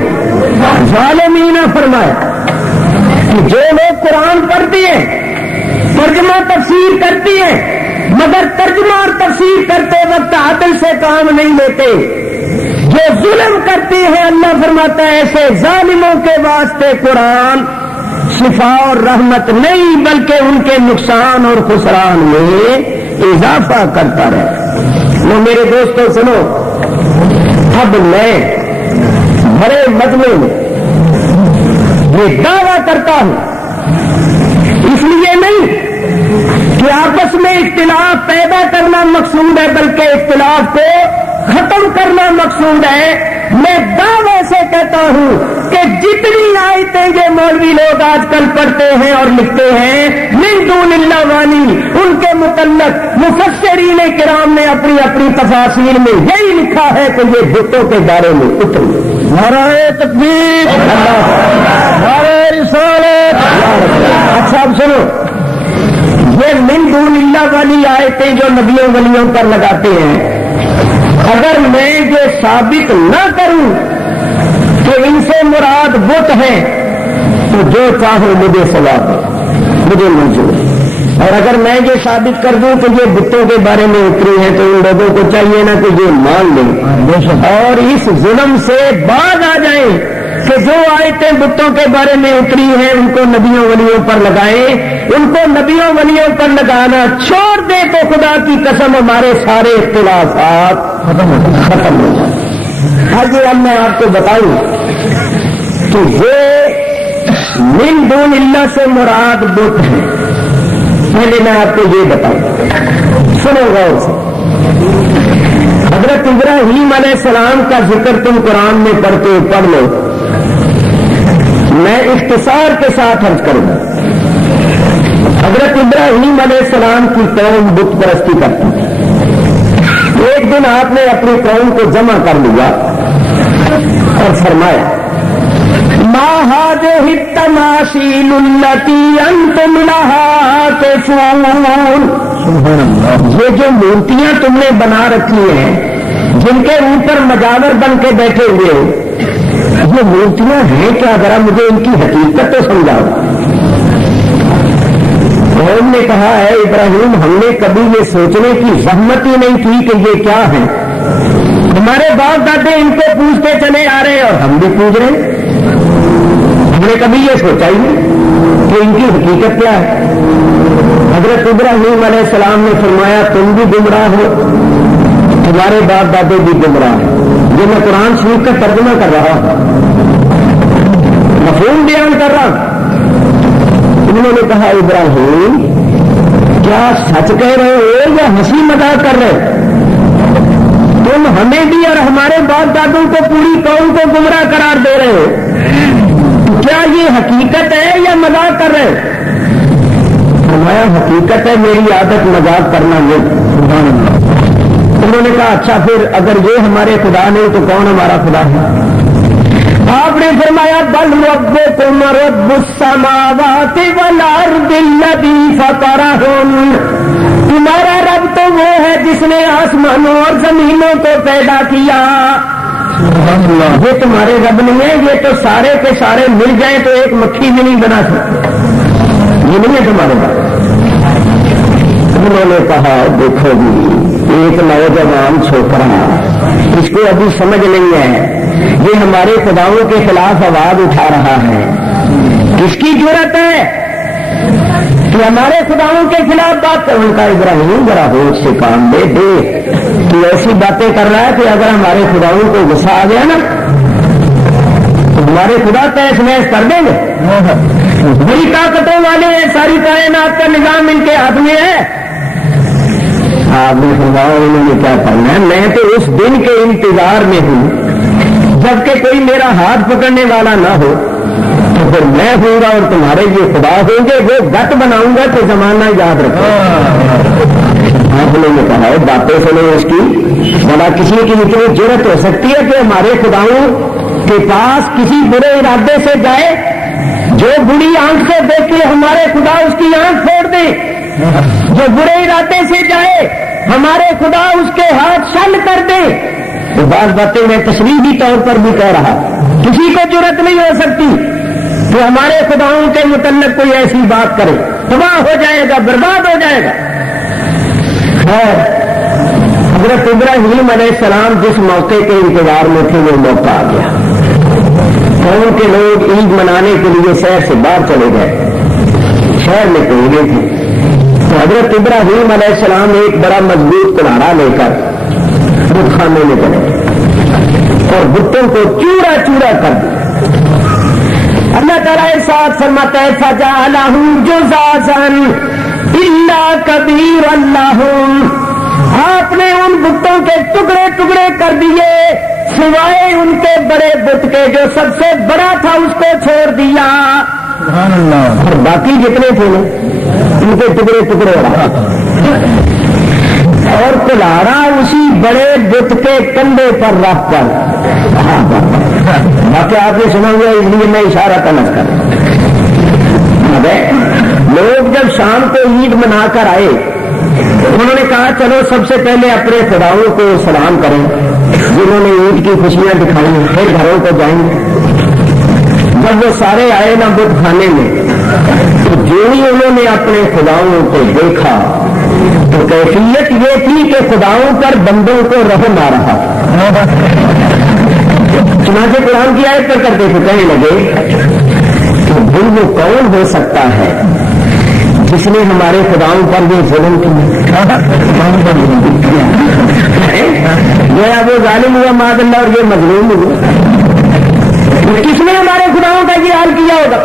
ظالمین فرمایا کہ جو لوگ قرآن پڑھتے ہیں، ترجمہ تفسیر کرتی ہیں، مگر ترجمہ اور تفسیر کرتے وقت عدل سے کام نہیں لیتے، جو ظلم کرتے ہیں، اللہ فرماتا ہے ایسے ظالموں کے واسطے قرآن شفا اور رحمت نہیں بلکہ ان کے نقصان اور خسران میں اضافہ کرتا رہے. وہ میرے دوستوں سنو، اب میں بڑے مجمع میں یہ دعویٰ کرتا ہوں، اس لیے نہیں کہ آپس میں اختلاف پیدا کرنا مقصود ہے بلکہ اختلاف کو ختم کرنا مقصود ہے. میں دعوے سے کہتا ہوں کہ جتنی آیتیں یہ مولوی لوگ آج کل پڑھتے ہیں اور لکھتے ہیں من دون اللہ والی، ان کے متعلق مفسرین کرام نے اپنی اپنی تفاسیر میں یہی لکھا ہے کہ یہ بتوں کے بارے میں اتری. نعرہ تکبیر، نعرہ رسالت. اچھا اب سنو، یہ من دون اللہ والی آیتیں جو نبیوں ولیوں پر لگاتے ہیں، اگر میں یہ ثابت نہ کروں کہ ان سے مراد بت ہیں تو جو چاہو مجھے ثواب ہے، مجھے منظور ہے. اور اگر میں یہ ثابت کر دوں کہ یہ بتوں کے بارے میں اتری ہیں تو ان لوگوں کو چاہیے نا کہ یہ مان لیں اور اس ظلم سے باز آ جائیں کہ جو آیتیں بتوں کے بارے میں اتری ہیں ان کو نبیوں ولیوں پر لگائیں. ان کو نبیوں ولیوں پر لگانا چھوڑ دے تو خدا کی قسم ہمارے سارے اختلافات ختم ہو جائیں. آج اب میں آپ کو بتاؤں کہ یہ من دون اللہ سے مراد بت ہے. پہلے میں آپ کو یہ بتاؤں، سنو غور سے. حضرت ابراہیم علیہ السلام کا ذکر تم قرآن میں پڑھتے ہو، پڑھ لو. میں اختصار کے ساتھ عرض کروں گا. حضرت ابراہیم علیہ السلام کی قوم بت پرستی کرتی تھی. ایک دن آپ نے اپنی قوم کو جمع کر لیا اور فرمایا ما هذه التماثيل التي انتم لها عاكفون. یہ جو مورتیاں تم نے بنا رکھی ہیں جن کے اوپر مجاور بن کے بیٹھے ہوئے ہو, یہ مورتیاں ہیں کیا؟ ذرا مجھے ان کی حقیقت تو سمجھاؤ. قوم نے کہا ہے ابراہیم ہم نے کبھی یہ سوچنے کی زحمت ہی نہیں کی کہ یہ کیا ہے. ہمارے باپ دادے ان کو پوچھتے چلے آ رہے ہیں اور ہم بھی پوچھ رہے ہیں. ہم نے کبھی یہ سوچا ہی نہیں کہ ان کی حقیقت کیا ہے. حضرت ابراہیم علیہ السلام نے فرمایا تم بھی گمراہ ہو, تمہارے باپ دادے بھی گمراہ ہیں. یہ میں قرآن شریف کا ترجمہ کر رہا ہوں, مفہوم بیان کر رہا ہوں. انہوں نے کہا ابراہیم کیا سچ کہہ رہے ہو یا ہنسی مذاق کر رہے ہو؟ تم ہمیں بھی اور ہمارے باپ دادوں کو پوری قوم کو گمراہ قرار دے رہے ہو. کیا یہ حقیقت ہے یا مذاق کر رہے ہو؟ فرمایا حقیقت ہے, میری عادت مذاق کرنا نہیں. انہوں نے کہا اچھا پھر اگر یہ ہمارے خدا نہیں تو کون ہمارا خدا ہے؟ آپ نے فرمایا بل ربکم رب السماوات والارض الذی فطرہن. تمہارا رب تو وہ ہے جس نے آسمانوں اور زمینوں کو پیدا کیا. یہ تمہارے رب نہیں ہے, یہ تو سارے کے سارے مل جائیں تو ایک مکھی بھی نہیں بنا سکتے. یہ نہیں ہے تمہارے رب. انہوں نے کہا دیکھو جی ایک نوجوان چھوکرا, اس کو ابھی سمجھ نہیں ہے, یہ ہمارے خداؤں کے خلاف آواز اٹھا رہا ہے. کس کی جرأت ہے کہ ہمارے خداؤں کے خلاف بات کر. ان کا ابراہیم ذرا ہوش سے کام لے دے, تو ایسی باتیں کر رہا ہے کہ اگر ہمارے خداؤں کو غصہ آ گیا نا تو ہمارے خدا تیس نیس کر دیں گے. بڑی طاقتوں والے ہیں, ساری کائنات کا نظام ان کے ہاتھ میں ہے. آپ نے فرمایا انہوں نے کیا کرنا ہے, میں تو اس دن کے انتظار میں ہوں جبکہ کوئی میرا ہاتھ پکڑنے والا نہ ہو. تو پھر میں ہوں گا اور تمہارے یہ خدا ہوں گے, وہ گٹ بناؤں گا تو زمانہ یاد رکھو. آپ نے یہ کہا ہے باتیں سنو اس کی, بڑا کسی کی اتنی جرأت ہو سکتی ہے کہ ہمارے خداؤں کے پاس کسی برے ارادے سے جائے, جو بری آنکھ سے دیکھے ہمارے خدا اس کی آنکھ پھوڑ دے, جو برے ارادے سے جائے ہمارے خدا اس کے ہاتھ شل کر دے. تو بعض باتیں میں تشریحی طور پر بھی کہہ رہا, کسی کو جرأت نہیں ہو سکتی کہ ہمارے خداؤں کے متعلق کوئی ایسی بات کرے, تباہ ہو جائے گا, برباد ہو جائے گا. خیر حضرت ابراہیم علیہ السلام جس موقع کے انتظار میں تھے وہ موقع آ گیا. قوم کے لوگ عید منانے کے لیے شہر سے باہر چلے گئے, شہر میں کوئی نہیں تھے. تو حضرت ابراہیم علیہ السلام ایک بڑا مضبوط کلہاڑا لے کر بت خانے میں چلے اور بتوں کو چورا چورا کر دیا. اللہ تعالیٰ ارشاد فرماتا ہے فجعلہم جذاذا الا کبیرا لہم. آپ نے ان بتوں کے ٹکڑے ٹکڑے کر دیے سوائے ان کے بڑے بت کے, جو سب سے بڑا تھا اس کو چھوڑ دیا. اور باقی جتنے تھے نا ان کے ٹکڑے ٹکڑے رہا, اور کلہاڑا اسی بڑے بت کے کندھے پر رکھ کر. باقی آپ نے سنا ہوا اس لیے میں اشارہ تمج کر. لوگ جب شام کو عید منا کر آئے انہوں نے کہا چلو سب سے پہلے اپنے خداؤں کو سلام کریں جنہوں نے عید کی خوشیاں دکھائی, پھر گھروں کو جائیں گے. جب وہ سارے آئے نا بت خانے میں تو جو ہی انہوں نے اپنے خداؤں کو دیکھا تو کیفیت یہ تھی کہ خداؤں پر بندوں کو رحم آ رہا. چنانچہ قرآن کی آیت پر کرتے تھے کہنے لگے کہ بھئی وہ کون ہو سکتا ہے جس نے ہمارے خداؤں پر یہ ظلم کیا. وہ ظالم ہوا معاذ اللہ اور یہ مظلوم ہوا. کس نے ہمارے خداؤں کا یہ حال کیا ہوگا؟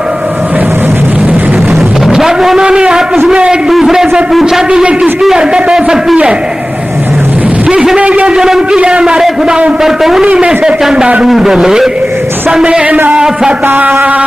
جب انہوں نے آپس میں ایک دوسرے سے پوچھا کہ یہ کس کی حرکت ہو سکتی ہے, کس نے یہ ظلم کیا ہمارے خداؤں پر, تو انہی میں سے چند آدمی بولے سمعنا فتیٰ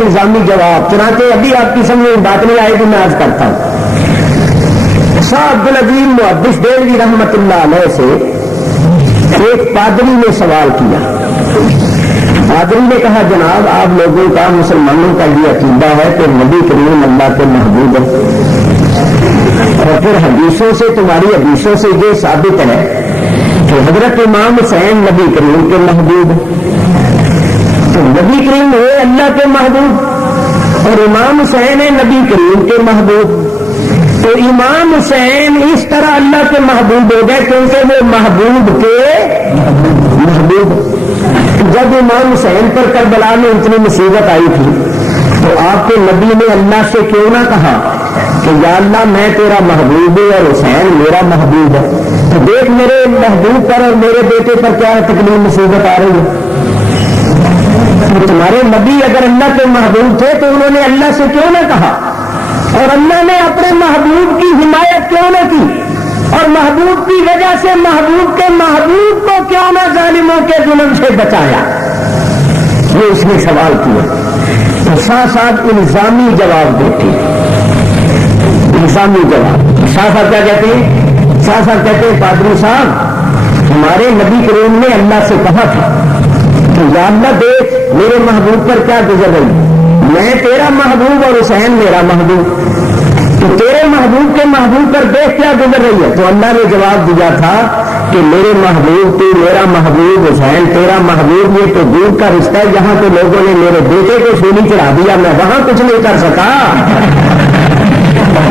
الزامی جواب، چنانچہ ابھی آپ کی سمجھ میں بات نہیں آئے گی، میں عرض کرتا ہوں۔ شاہ عبد العظیم محدث دہلوی رحمت اللہ علیہ سے ایک پادری نے سوال کیا۔ پادری نے کہا جناب آپ لوگوں کا مسلمانوں کا یہ عقیدہ ہے کہ نبی کریم اللہ کے محبوب ہے، اور پھر حدیثوں سے تمہاری حدیثوں سے یہ ثابت ہے کہ حضرت امام حسین نبی کریم کے محبوب، تو نبی کریم ہے اللہ کے محبوب اور امام حسین ہے نبی کریم کے محبوب، تو امام حسین اس طرح اللہ کے محبوب ہو گئے کیونکہ وہ محبوب کے محبوب۔ جب امام حسین پر کربلا میں اتنی مصیبت آئی تھی تو آپ کے نبی نے اللہ سے کیوں نہ کہا کہ یا اللہ میں تیرا محبوب ہوں اور حسین میرا محبوب ہے، تو دیکھ میرے محبوب پر اور میرے بیٹے پر کیا تکلیف مصیبت آ رہی ہے۔ تو تمہارے نبی اگر اللہ کے محبوب تھے تو انہوں نے اللہ سے کیوں نہ کہا، اور اللہ نے اپنے محبوب کی حمایت کیوں نہ کی، اور محبوب کی وجہ سے محبوب کے محبوب کو کیوں نہ ظالموں کے ظلم سے بچایا، یہ اس نے سوال کیا۔ تو ساتھ ساتھ الزامی جواب دیتے، الزامی جواب۔ شاہ صاحب کیا کہتے ہیں؟ شاہ صاحب کہتے ہیں پادری صاحب ہمارے نبی کریم نے اللہ سے کہا تھا کہ یا اللہ دیکھ میرے محبوب پر کیا گزر رہی، میں تیرا محبوب اور حسین میرا محبوب، تو تیرے محبوب کے محبوب پر دیکھ کیا گزر رہی ہے۔ تو اللہ نے جواب دیا تھا کہ میرے محبوب تو میرا محبوب حسین تیرا محبوب، یہ تو دور کا رشتہ ہے، یہاں تو لوگوں نے میرے بیٹے کو سولی چڑھا دیا، میں وہاں کچھ نہیں کر سکا،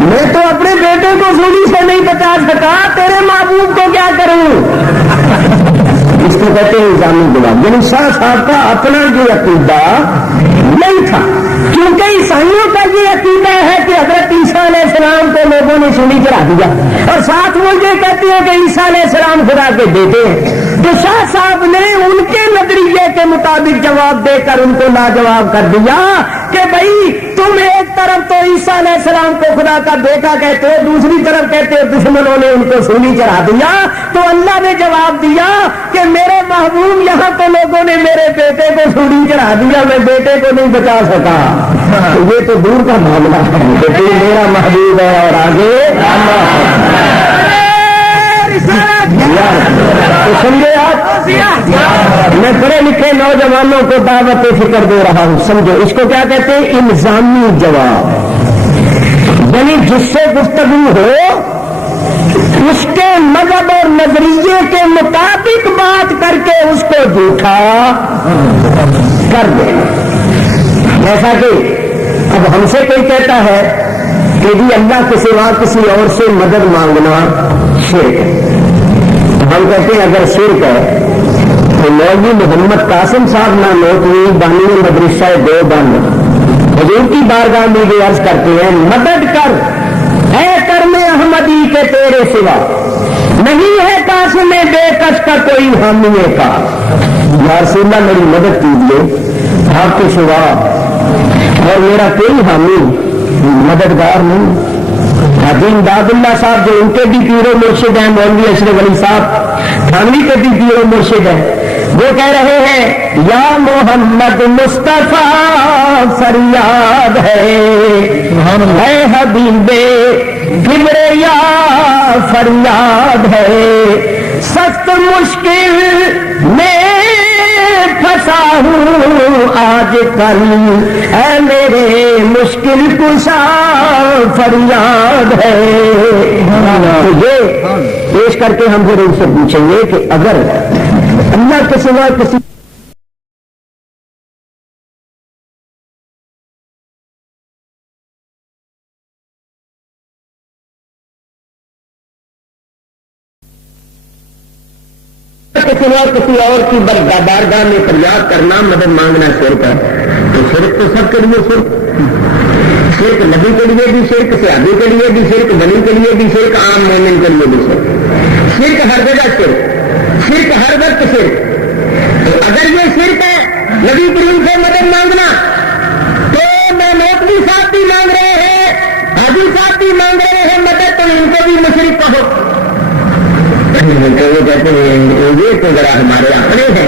میں تو اپنے بیٹے کو سولی سے نہیں بچا سکا، تیرے محبوب کو کیا کروں؟ اس کو کہتے ہیں الزامی جواب۔ یعنی شاہ صاحب کا اپنا جو عقیدہ نہیں تھا، کیونکہ عیسائیوں کا یہ عقیدہ ہے کہ حضرت عیسیٰ علیہ السلام کو لوگوں نے سولی چڑھا دیا، اور ساتھ وہ یہ کہتے ہیں کہ عیسیٰ علیہ السلام خدا کے بیٹے ہیں، تو شاہ صاحب نے ان کے نظریے کے مطابق جواب دے کر ان کو لاجواب کر دیا کہ بھائی تم ایک طرف تو عیسیٰ علیہ السلام کو خدا کا بیٹا کہتے ہو، دوسری طرف کہتے ہو دشمنوں نے ان کو سولی چڑھا دیا، تو اللہ نے جواب دیا کہ میرے محبوب یہاں تو لوگوں نے میرے بیٹے کو سولی چڑھا دیا، میں بیٹے کو نہیں بچا سکا، تو یہ تو دور کا معاملہ ہے کہ تو میرا محبوب ہے اور آگے تو سمجھے آپ، میں پڑھے لکھے نوجوانوں کو دعوت فکر دے رہا ہوں، سمجھو اس کو کیا کہتے ہیں؟ الزامی جواب، یعنی جس سے گفتگو ہو اس کے مذہب اور نظریے کے مطابق بات کر کے اس کو جھوٹا کر دے۔ جیسا کہ اب ہم سے کوئی کہتا ہے کہ جی اللہ کے سوا کسی اور سے مدد مانگنا شرک ہے، ہم کہتے ہیں اگر شرک ہے تو مولوی محمد قاسم صاحب نانوتوی بانی مدرسہ دیوبند حضور کی بارگاہ میں یہ عرض کرتے ہیں مدد کر اے کرم احمدی کے تیرے سوا، نہیں ہے قاسم بے کس کا کوئی حامی کا، یا رسول اللہ میری مدد کیجیے، آپ کے سوا اور میرا کوئی حامی مددگار نہیں۔ حاجی امداد اللہ صاحب جو ان کے بھی پیر و مرشد ہیں، مولوی اشرف علی صاحب تھانوی کے بھی پیر و مرشد ہیں، وہ کہہ رہے ہیں یا محمد مصطفیٰ فریاد ہے، اے حبیب کبریا فریاد ہے، سخت مشکل میں پھنسا ہوں آج کل، اے میرے مشکل کشا فریاد ہے۔ تو یہ پیش کر کے ہم پھر ان سے پوچھیں گے کہ اگر اللہ کے سوا کسی کسی اور کی بارگاہ میں فریاد کرنا مدد مانگنا شرک ہے، تو شرک تو سب کے لیے شرک نبی کے لیے بھی شرک، صحابی کے لیے بھی شرک، ولی کے لیے بھی شرک، عام مومن کے لیے بھی شرک ہر جگہ شرک ہر وقت شرک۔ تو اگر یہ شرک ہے نبی کریم سے مدد مانگنا، تو میں نوکری صاحب بھی مانگ رہے ہیں، حاجی صاحب بھی مانگ رہے ہیں مدد، تو ان کو بھی مشرک کہو۔ وہ کہتے ہیں یہ تو ذرا ہمارے اپنے ہیں،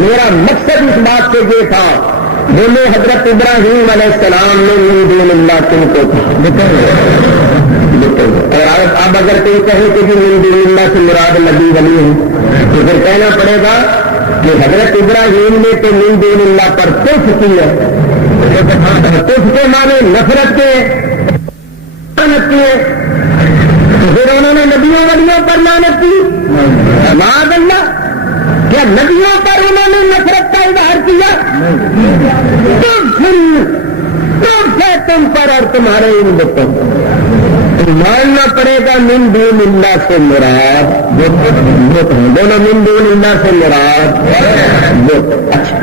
میرا مقصد اس بات سے یہ تھا، بولے حضرت ابراہیم علیہ السلام نے من دون اللہ تم کو اور اب اگر کوئی کہے کہ جی من دون اللہ سے مراد نبی ولی ہے تو پھر کہنا پڑے گا کہ حضرت ابراہیم نے تو من دون اللہ پر کفر کی ہے، کفر کے معنی نفرت کے لعنت کی ہے، تو پھر انہوں نے نبیوں ولیوں پر لعنت کی؟ معاذ اللہ، کیا نبیوں پر انہوں نے نفرت کا اظہار کیا؟ تم پر اور تمہارے ان بتوں تو ماننا پڑے گا من دون اللہ سے مراد دونوں من دون اللہ سے مراد اچھا۔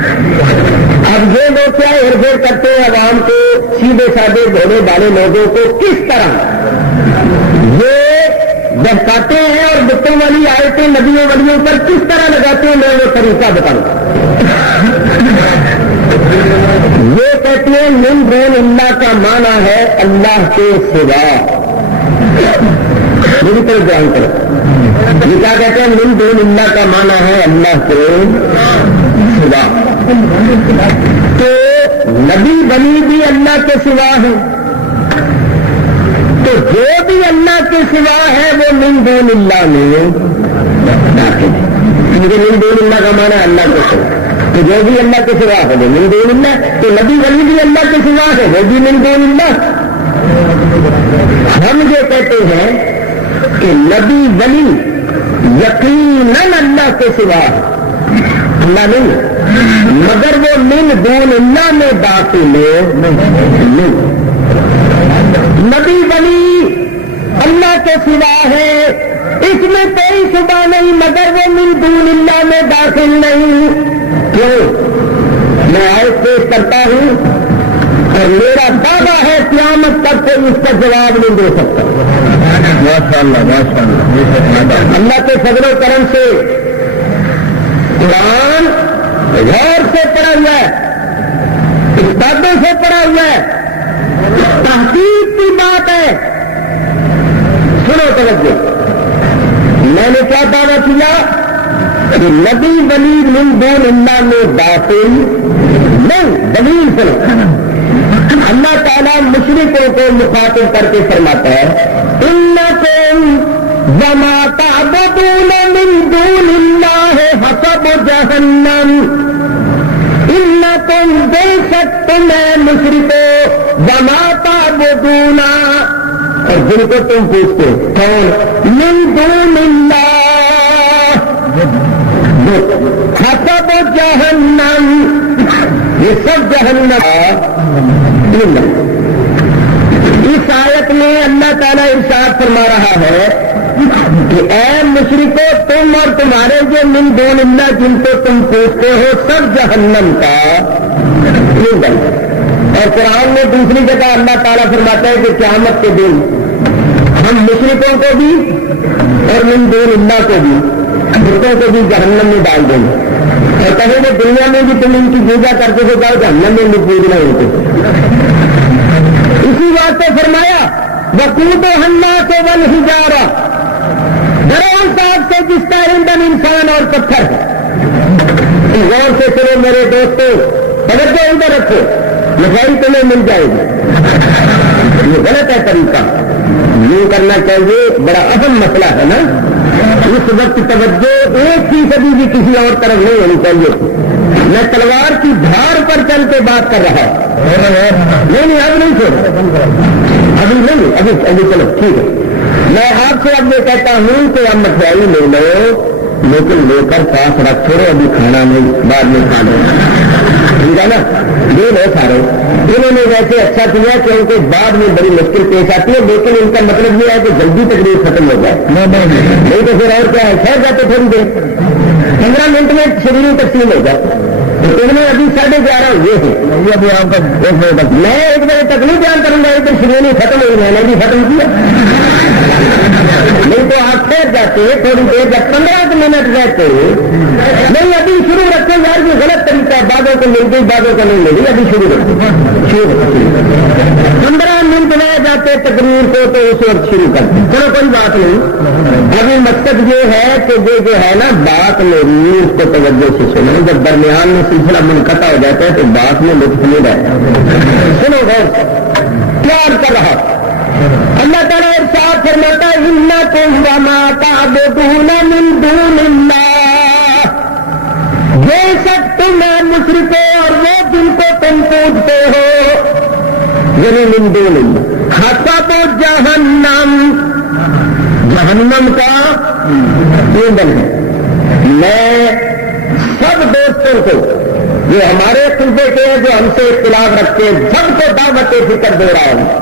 اب یہ لوگ کیا ہیر کرتے ہیں عوام کو، سیدھے سادے بھولے بھالے لوگوں کو کس طرح یہ بہکاتے ہیں اور بتوں والی آیتیں نبیوں ولیوں پر کس طرح لگاتے ہیں، میں وہ طریقہ بتاؤں۔ یہ کہتے ہیں من دون اللہ کا معنی ہے اللہ کے سوا، میری طرف بیان کرو، یہ کیا کہتے ہیں من دون اللہ کا معنی ہے اللہ کے سوا، تو نبی ولی بھی اللہ کے سوا ہے، تو جو بھی اللہ کے سوا ہے وہ من دون اللہ میں داخل ہے، کیونکہ من دون اللہ کا معنی ہے اللہ کے سوا، تو جو بھی اللہ کے سوا ہے وہ من دون اللہ، تو نبی ولی بھی اللہ کے سوا ہے وہ بھی من دون اللہ۔ ہم یہ کہتے ہیں کہ نبی ولی یقیناً اللہ کے سوا ہے، اللہ نہیں، مگر وہ من دون اللہ میں داخل ہے۔ نبی ولی اللہ کے سوا ہے، اس میں کوئی شبہ نہیں، مگر وہ من دون اللہ میں داخل نہیں۔ کیوں؟ میں آیت پیش کرتا ہوں اور میرا دعویٰ ہے قیامت تک کوئی اس کا جواب نہیں دے سکتا۔ اللہ کے فضل و کرم سے قرآن غور سے پڑھا ہوا ہے، استادوں سے پڑھا ہوا ہے، تحقیق کی بات ہے۔ سنو توجہ، میں نے کیا دعویٰ کیا کہ نبی ولی من دون اللہ میں داخل نہیں، دلیل سنو۔ اللہ تعالیٰ مشرکوں کو مخاطب کر کے فرماتا ہے انکم وما تعبدون من دون اللہ حسب جہنم، انکم بے شک تمہیں مشرکو وما تعبدون اور جن کو تم پوچھتے کون من دون اللہ حسب جہنم، یہ سب جہنم۔ اس آیت میں اللہ تعالیٰ ارشاد فرما رہا ہے کہ اے مشرکو تم اور تمہارے جو من دون اللہ جن کو تم پوچھتے ہو سب جہنم کا ایندھن۔ اور قرآن میں دوسری جگہ اللہ تعالیٰ فرماتا ہے کہ قیامت کے دن ہم مشرکوں کو بھی اور من دون اللہ کو بھی بتوں کو بھی جہنم میں ڈال دیں گے، اور کہیں گے دنیا میں بھی تم ان کی پوجا کرتے ہو جاؤ جہنم میں بھی پوجنا ہوتے۔ اسی واسطے فرمایا وقود الناس والحجارہ، ڈرو صاحب سے جس کا ایندھن انسان اور پتھر ہے۔ غور سے چلو میرے دوستو، توجہ ادھر رکھو، مٹھائی تمہیں مل جائے گی، یہ غلط ہے طریقہ، یوں کرنا چاہیے، بڑا اہم مسئلہ ہے نا۔ اس وقت توجہ 1% بھی کسی اور طرف نہیں ہونی چاہیے۔ میں تلوار کی دھار پر چل کے بات کر رہا نہیں، اب نہیں چھوڑ، ابھی نہیں، ابھی چلو ٹھیک ہے۔ میں آپ سے اب یہ کہتا ہوں کہ اب مٹھائی لے لو، لیکن لے کر پاس رکھ چھوڑو، ابھی کھانا نہیں، بعد میں کھانا، ٹھیک ہے نا؟ یہ لو سارے، انہوں نے ویسے اچھا کیا کہ ان کو بعد میں بڑی مشکل پیش آتی ہے، لیکن ان کا مطلب یہ ہے کہ جلدی تقریر ختم ہو جائے، نہیں تو پھر اور کیا ہے، ٹھہر جاتے تھوڑی دیر، 15 منٹ میں شروع تقسیم ہو جائے۔ تو تم نے ابھی 11:30 ہوئے ہیں، ابھی آپ کا 1 بجے تک، میں 1 بجے تک نہیں بیان کروں گا، ایک دن شروع نہیں ختم ہوئی، میں نے بھی ختم کیا، نہیں تو آپ ٹھہر جاتے تھوڑی دیر جب 15 منٹ رہتے نہیں، ابھی شروع رکھتے یار، یہ غلط طریقہ ہے، بعدوں کو مل گئی بعدوں کو نہیں ملی، ابھی شروع رکھتے 15 منٹ رہ جاتے تقریر کو تو اس وقت شروع کرتے، چلو کوئی بات نہیں۔ ابھی مقصد یہ ہے کہ جو ہے نا بات میری اس کو توجہ سے سنو. جب درمیان میں سلسلہ منقطع ہو جاتا ہے تو بات میں لطف نہیں رہتا. سنو غور پیار کر رہا. اللہ تعالیٰ ارشاد فرماتا ہے انکم وما تعبدون من دون اللہ، بے شک تم مشرک اور وہ جن کو تم پوجتے ہو، یعنی من دون اللہ، حسب جہنم، جہنم کا ایندھن ہے. میں سب دوستوں کو جو ہمارے خطبے کے ہیں، جو ہم سے اختلاف رکھتے ہیں، سب کو دعوت فکر دے رہا ہوں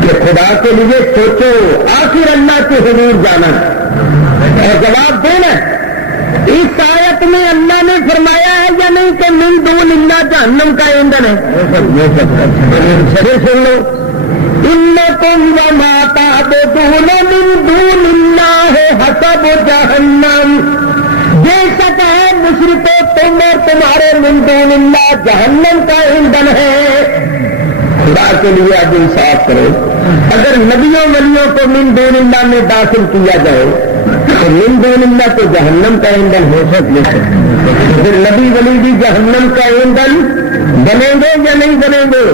کہ خدا کے لیے سوچو، آخر اللہ کے حضور جانا اور جواب دینا. اس آیت میں اللہ نے فرمایا ہے یا نہیں کہ من دون اللہ جہنم کا ایندھن ہے؟ سن لو، انکم وما تعبدون من دون اللہ حسب جہنم، بے شک ہے مشرکو تم اور تمہارے من دون اللہ جہنم کا ایندھن ہے. خدا کے لیے اب انصاف کرو. اگر نبیوں ولیوں کو من دون اللہ میں داخل کیا جائے تو من دون اللہ تو جہنم کا ایندھن ہو سکتے. پھر نبی ولی بھی جہنم کا ایندھن بنیں گے یا نہیں بنیں گے؟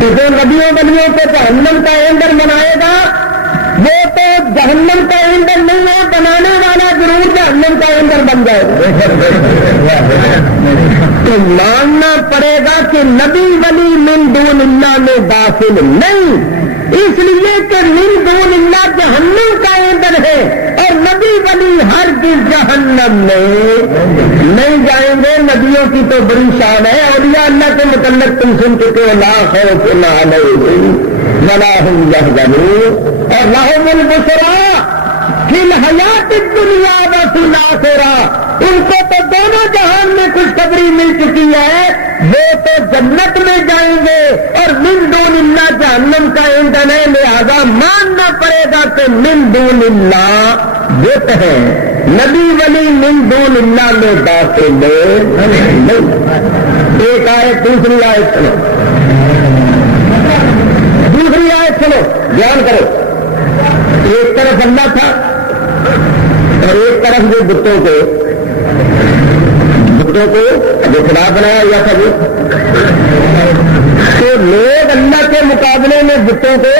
تو جو نبیوں ولیوں کو جہنم کا ایندھن بنائے گا وہ تو جہنم کا ایندھن نہیں ہے، بنانے والا ضرور جہنم کا ایندھن بن جائے گا. تو ماننا پڑے گا کہ نبی ولی من دون اللہ میں داخل نہیں، اس لیے کہ من دون اللہ جہنم کا ایندھن ہے اور نبی ولی ہرگز جہنم میں نہیں جائیں گے. نبیوں کی تو بڑی شان ہے. اولیاء اللہ کے متعلق تم سن چکے ہو، لا خوف علیہم ولا هم يحزنون اور لهم البشرى فی الحیات الدنیا وفی الآخرہ. ان کو تو دونوں جہان میں خوشخبری مل چکی ہے، وہ تو جنت میں جائیں گے اور من دون اللہ جہنم کا ایندھن ہے. لہذا ماننا پڑے گا کہ من دون اللہ بت ہے، نبی ولی من دون اللہ میں داخل نہیں. ایک آیت دوسری آیت سنو، دوسری آیت سنو، بیان کرو. ایک طرف اللہ تھا اور ایک طرف جو بتوں کو جو خدا بنایا گیا تھا وہ، تو لوگ اللہ کے مقابلے میں بتوں کو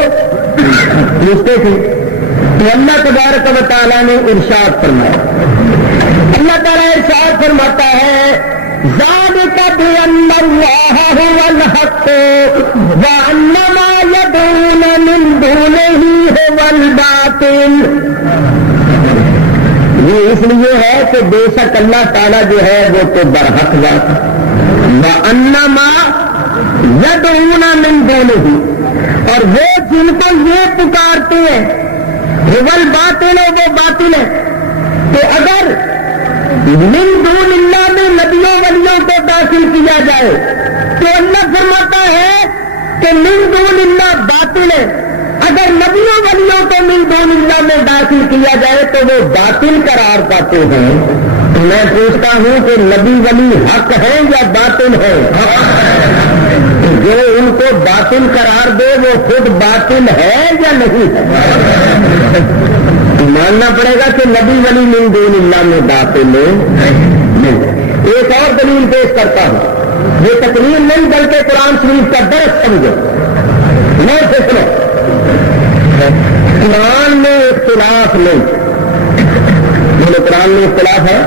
پوچھتے تھے. تو اللہ تبارک و تعالیٰ نے ارشاد فرمایا، اللہ تعالیٰ ارشاد فرماتا ہے ذالک بأن اللہ هو الحق وأن ما يدعون من دونه هو الباطل. یہ اس لیے ہے کہ بے شک اللہ تعالیٰ جو ہے وہ تو برحق ذات ہے. وَأَنَّ مَا يَدْعُونَ مِن دُونِهِ، اور وہ جن کو یہ پکارتے ہیں هو الباطل، وہ باطل ہے. تو اگر من دون اللہ میں نبیوں ولیوں کو داخل کیا جائے تو اللہ فرماتا ہے کہ من دون اللہ باطل ہے. اگر نبیوں ولیوں کو من دون اللہ میں داخل کیا جائے تو وہ باطل قرار پاتے ہیں. تو میں پوچھتا ہوں کہ نبی ولی حق ہے یا باطل ہے؟ جو ان کو باطل قرار دے وہ خود باطل ہے یا نہیں ہے؟ ماننا پڑے گا کہ نبی ولی من دون اللہ میں داخل نہیں. ایک اور دلیل پیش کرتا ہوں، یہ تقریر نہیں بلکہ قرآن شریف کا درس سمجھو. میں سے سنو، قرآن میں اختلاف نہیں. قرآن میں اختلاف ہے،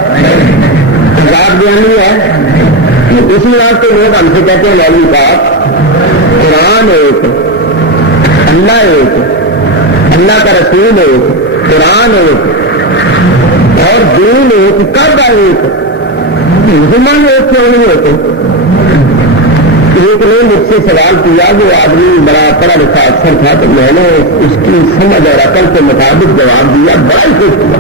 آزاد بیانی ہے. اسی بات کو لوگ ہم سے کہتے ہیں مولوی صاحب قرآن ایک، اللہ ایک، اللہ کا رسول ایک، قرآن ایک اور دین ایک، کب ایک؟ مسلمان ایک کیوں نہیں ہوتے؟ ایک نے مجھ سے سوال کیا، وہ آدمی بڑا پڑھا لکھا افسر تھا، تو میں نے اس کی سمجھ اور عقل کے مطابق جواب دیا، بڑا ہی خوش ہوا.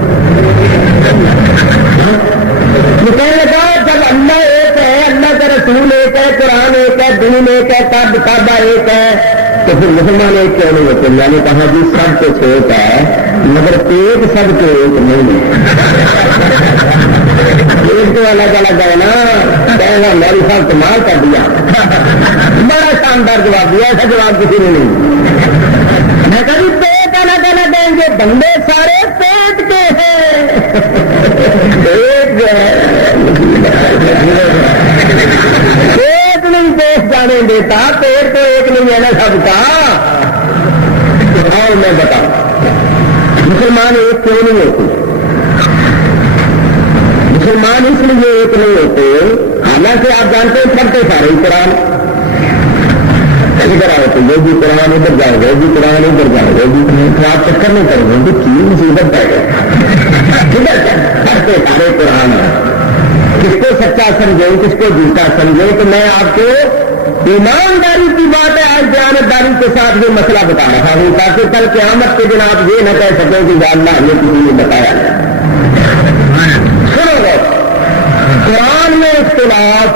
کہنے لگا جب اللہ ایک ہے، اللہ کا رسول ایک ہے، قرآن ایک ہے، دین ایک ہے، کعبہ ایک ہے، تو پھر مسلمان ایک کیوں نہیں ہوتے؟ میں نے کہا جی سب کچھ ایک ہے مگر پیٹ سب کے ایک نہیں ہے. ایک تو الگ الگ ہے نا. کہنا میری صاحب کمال کر دیا، بڑا شاندار جواب دیا، ایسا جواب کسی نے نہیں. میں کہا جی پیٹ الگ الگ ہیں گے، بندے سارے پیٹ کے پیٹ نہیں پیش جانے دیتا، پیٹ تو ایک نہیں ہے نا سب کا. اور میں بتاؤں مسلمان ایک کیوں نہیں ہوتے؟ مسلمان اس لیے ایک نہیں ہوتے، حالانکہ آپ جانتے ہیں پڑھتے سارے ہی قرآن، ادھر آئے تو یہ بھی قرآن، ادھر جائے گا بھی قرآن، ادھر جائے گا بھی قرآن. آپ چکر نہیں کریں گے کہ چیز مصیبت پہ گئے پڑھتے سارے قرآن ہیں. کس کو سچا سمجھیں کس کو جھوٹا سمجھیں؟ تو میں آپ کو ایمانداری کی بات ہے آج دیانتداری کے ساتھ یہ مسئلہ بتا رہا ہوں، تاکہ کل قیامت کے دن آپ یہ نہ کہہ سکیں کہ یا اللہ ہمیں کسی نے بتایا. سنو گے قرآن میں اختلاف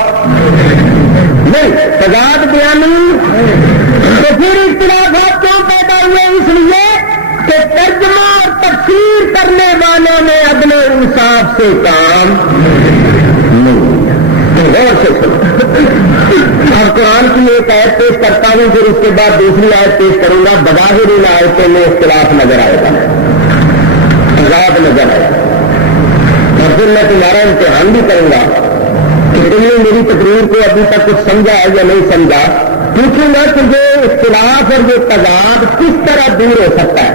نہیں، تضاد بیانی، تو پھر اختلافات کیوں پیدا ہوئے؟ اس لیے کہ ترجمہ اور تفسیر کرنے والوں نے عدل و انصاف سے کام نہیں. غور سے سنو، اور قرآن کی ایک آیت پیش کرتا ہوں، پھر اس کے بعد دوسری آیت پیش کروں گا. بظاہر ان آیتوں میں اختلاف نظر آئے گا، تضاد نظر آئے گا، اور پھر میں تمہارا امتحان بھی کروں گا کہ تم نے میری تقریر کو ابھی تک کچھ سمجھا ہے یا نہیں سمجھا. پوچھوں گا کہ یہ اختلاف اور یہ تضاد کس طرح دور ہو سکتا ہے،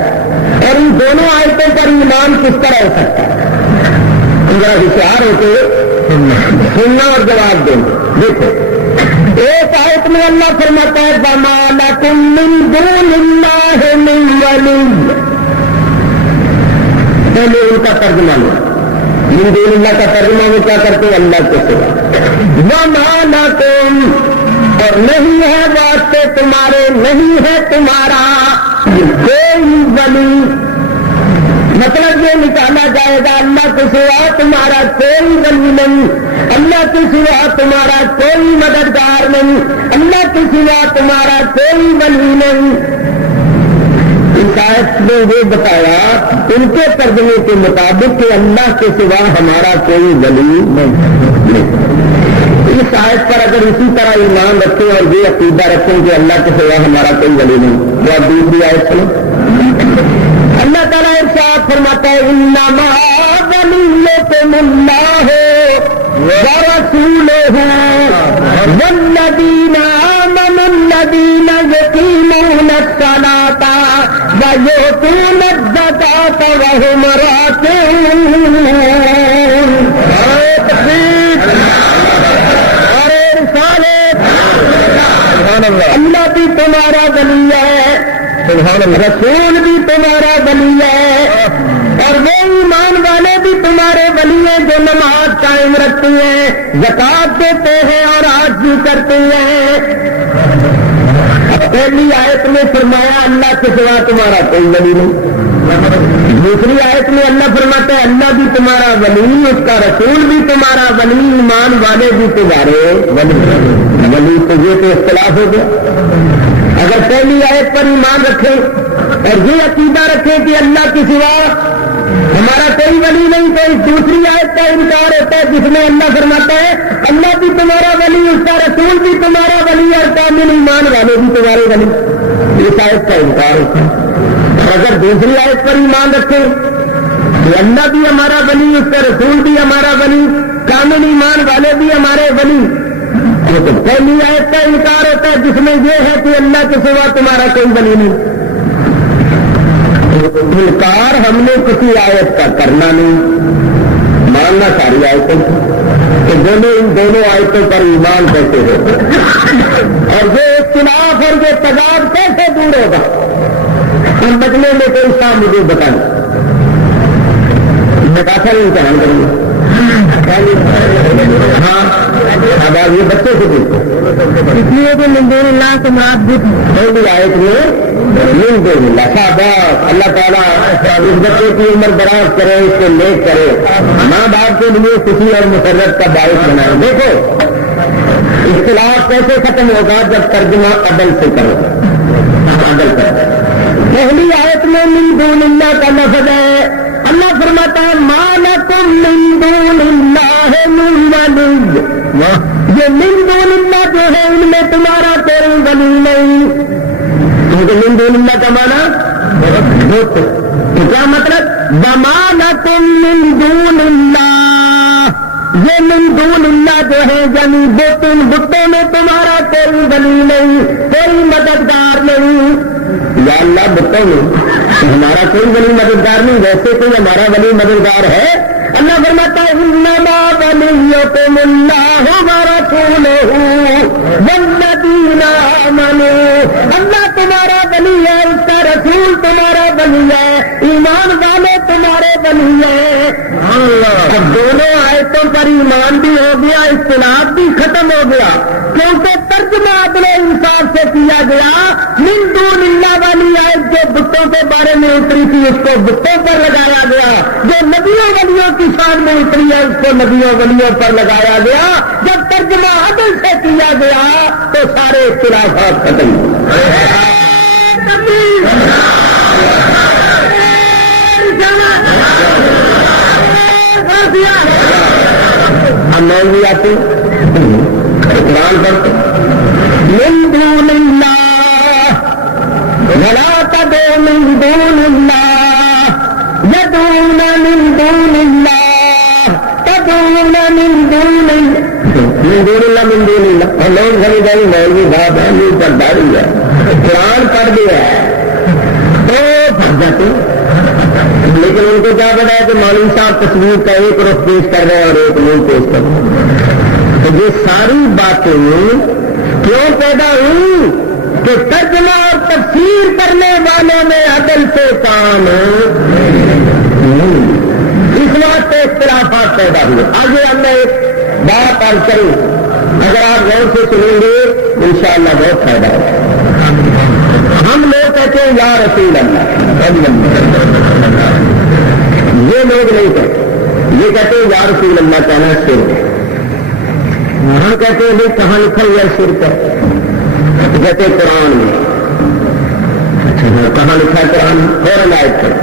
اور ان دونوں آیتوں پر ایمان کس طرح ہو سکتا ہے. ذرا ہوشیار ہو کے سننا اور جواب دیں. دیکھو ایک آیت میں اللہ فرماتا ہے وَمَا لَكُم مِّن دُونِ اللَّهِ مِن وَلِيٍّ. پہلے ان کا ترجمہ لو. من دون اللہ کا ترجمہ وہ کیا کرتے ہیں؟ اللہ کے سوا. وَمَا لَكُم، اور نہیں ہے واسطے تمہارے، نہیں ہے تمہارا کوئی ولی. مطلب یہ نکالا جائے گا اللہ کے سوا تمہارا کوئی ولی نہیں، اللہ کے سوا تمہارا کوئی مددگار نہیں، اللہ کے سوا تمہارا کوئی ولی نہیں. اس آیت نے یہ بتایا ان کے ترجمے کے مطابق کہ اللہ کے سوا ہمارا کوئی ولی نہیں. اس آیت پر اگر اسی طرح ایمان رکھیں اور یہ عقیدہ رکھیں کہ اللہ کے سوا ہمارا کوئی ولی نہیں، تو آپ دوسری آیت سنو. اللہ تعالیٰ ارشاد فرماتا ہے انما ولیکم اللہ ورسولہ والذین آمنوا الذین یقیمون الصلاۃ ویؤتون الزکاۃ وهم راکعون. اللہ بھی تمہارا ولی ہے، رسول بھی تمہارا ولی ہے، اور وہ ایمان والے بھی تمہارے ولی ہیں جو نماز قائم رکھتی ہیں، زکات دیتے ہیں اور حج بھی کرتے ہیں. پہلی آیت میں فرمایا اللہ کے سوا تمہارا کوئی ولی نہیں. دوسری آیت میں اللہ فرماتا ہے اللہ بھی تمہارا ولی، اس کا رسول بھی تمہارا ولی، ایمان والے بھی تمہارے ولی. تو یہ تو اختلاف ہو گیا. اگر پہلی آیت پر ایمان رکھیں اور یہ عقیدہ رکھیں کہ اللہ کے سوا ہمارا کوئی ولی نہیں، تو اس دوسری آیت کا انکار ہوتا ہے جس میں اللہ فرماتا ہے اللہ بھی تمہارا ولی، اس کا رسول بھی تمہارا ولی، اور کامل ایمان والے بھی تمہارے ولی. اس آیت کا انکار ہوتا ہے. اور اگر دوسری آیت پر ایمان رکھیں کہ اللہ بھی ہمارا ولی، اس کا رسول بھی ہمارا ولی، کامل ایمان والے بھی ہمارے ولی، تو پہلی آیت کا انکار ہوتا ہے جس میں یہ ہے کہ اللہ کے سوا تمہارا کوئی ولی نہیں. انکار ہم نے کسی آیت کا کرنا نہیں، ماننا ساری آیتوں کہ دونوں ان دونوں آیتوں پر ایمان کیسے ہو، اور یہ اختلاف اور یہ تضاد کیسے دور ہوگا. ان بچنے میں کوئی صاحب مجھے بتائیں. میں کہا تھا امتحان کروں گا. ہاں اب آپ یہ بچے سے پوچھتے اس لیے کہ من دون اللہ تم آپ بھی آیت میں من دون اللہ صاحب اللہ تعالیٰ اس بچے کی عمر دراز کرے، اس کو نیک کرے، ماں باپ کے لیے خوشی اور مسرت کا باعث بنائے. دیکھو اختلاف کیسے ختم ہوگا جب ترجمہ عدل سے کرو. عدل کرو. پہلی آیت میں من دون اللہ کا لفظ ہے. اللہ فرماتا ہے ما لکم من دون اللہ من ولی. یہ من دون اللہ جو ہے ان میں تمہارا کوئی ولی نہیں. کیونکہ من دون اللہ کا معنی تو کیا مطلب وما لکم من دون اللہ یہ من دون اللہ جو ہے یعنی بتوں میں تمہارا کوئی ولی نہیں، کوئی مددگار نہیں۔ یا اللہ بتوں میں ہمارا کوئی ولی مددگار نہیں، ویسے کوئی ہمارا ولی مددگار ہے؟ اللہ فرماتا ہے انما ولیکم اللہ ورسولہ والذین آمنوا، اللہ تمہارا ولی ہے، اس کا رسول تمہارا ولی ہے، ایمان والے تمہارے ولی ہیں۔ اب دونوں آیتوں پر ایمان بھی ہو گیا، اختلاف بھی ختم ہو گیا، کیونکہ ترجمہ عدل انصاف سے کیا گیا۔ من دون اللہ والی آیت جو بتوں کے بارے میں اتری تھی اس کو بتوں پر لگایا گیا، جو نبیوں ولیوں کی شان میں اتری ہے اس کو نبیوں ولیوں پر لگایا گیا۔ جب ترجمہ عدل سے کیا گیا تو سارے اختلافات ختم ہو گئے۔ ہم مولوی آتے قرآن پڑھتے من دون اللہ ولا تدعوا من دون اللہ يدعون من دون اللہ تدعون من دون اللہ من دون اللہ۔ اور لوگ سمجھ جائیں مولوی صاحب ہے یہ پرداری ہے، قرآن پڑھ دیا ہے تو پھنس جاتے، لیکن ان کو کیا پتا ہے کہ مولوی صاحب تصویر کا ایک رخ پیش کر رہے ہیں اور ایک منہ پیش کر رہے ہیں۔ تو یہ ساری باتیں کیوں پیدا ہوئی کہ ترجمہ اور تفسیر کرنے والوں میں عدل سے کام اس واسطے اختلافات پیدا ہوئے۔ آگے ہم نے ایک بات عرض کروں، اگر آپ غور سے سنیں گے انشاءاللہ بہت فائدہ ہوگا۔ ہم لوگ کہتے ہیں یا رسول اللہ، یہ لوگ نہیں کہتے، یہ کہتے ہیں یا رسول اللہ کہنا شرک ہے۔ ہم کہتے ہیں بھائی کہاں لکھا ہوا شرک ہے؟ کہتے ہیں قرآن میں۔ کہاں لکھا ہے قرآن؟ فوراً آیت کرو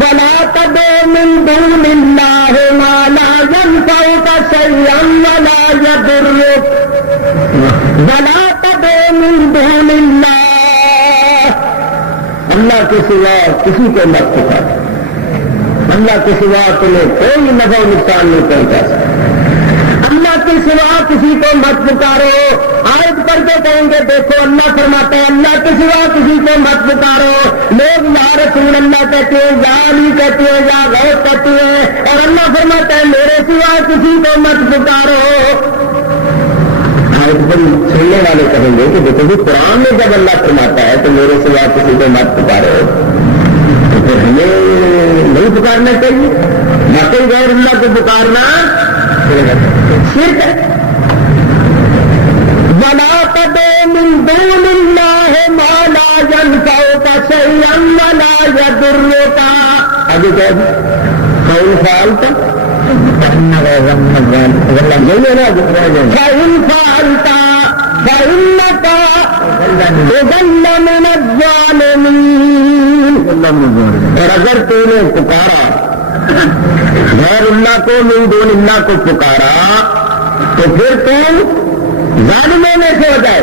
وَلَا تَدْعُ مِن دُونِ اللَّهِ مَا لَا يَنفَعُكَ شَيْئًا وَلَا يَضُرُّكَ وَلَا تَدْعُ مِن دُونِ اللَّهِ، اللہ کے سوا کسی کو مت پکار، اللہ کے سوا تمہیں کوئی نفع نقصان نہیں پہنچا سکتا، اللہ کے سوا کسی کو مت پکارو۔ آیت پڑھ کے کہیں گے دیکھو اللہ فرماتا ہے اللہ کے سوا کسی کو مت پکارو۔ لوگ یا رسول اللہ کہتے ہیں، یا علی کہتے ہیں، یا غوث کہتے ہیں، اور اللہ فرماتا ہے میرے سوا کسی کو مت پکارو۔ آیت پر سننے والے کہیں گے کہ دیکھو جی قرآن میں جب اللہ فرماتا ہے تو میرے سوا کسی کو مت پکارو تو پھر ہمیں نہیں پکارنا چاہیے، باقی غیر اللہ کو پکارنا شرک ہے۔ وَلَا تَدْعُ مِن دُونِ اللَّهِ مَا لَا يَنفَعُكَ شَيْئًا وَلَا يَضُرُّكَ۔ آگے کیا ہے؟ فَإِنْ فَعَلْتَ فَإِنَّكَ إِذًا مِنَ الظَّالِمِينَ۔ اور اگر تو نے پکارا غیر اللہ کو، من دون اللہ کو پکارا تو پھر تم ظالموں میں سے ہو جائے۔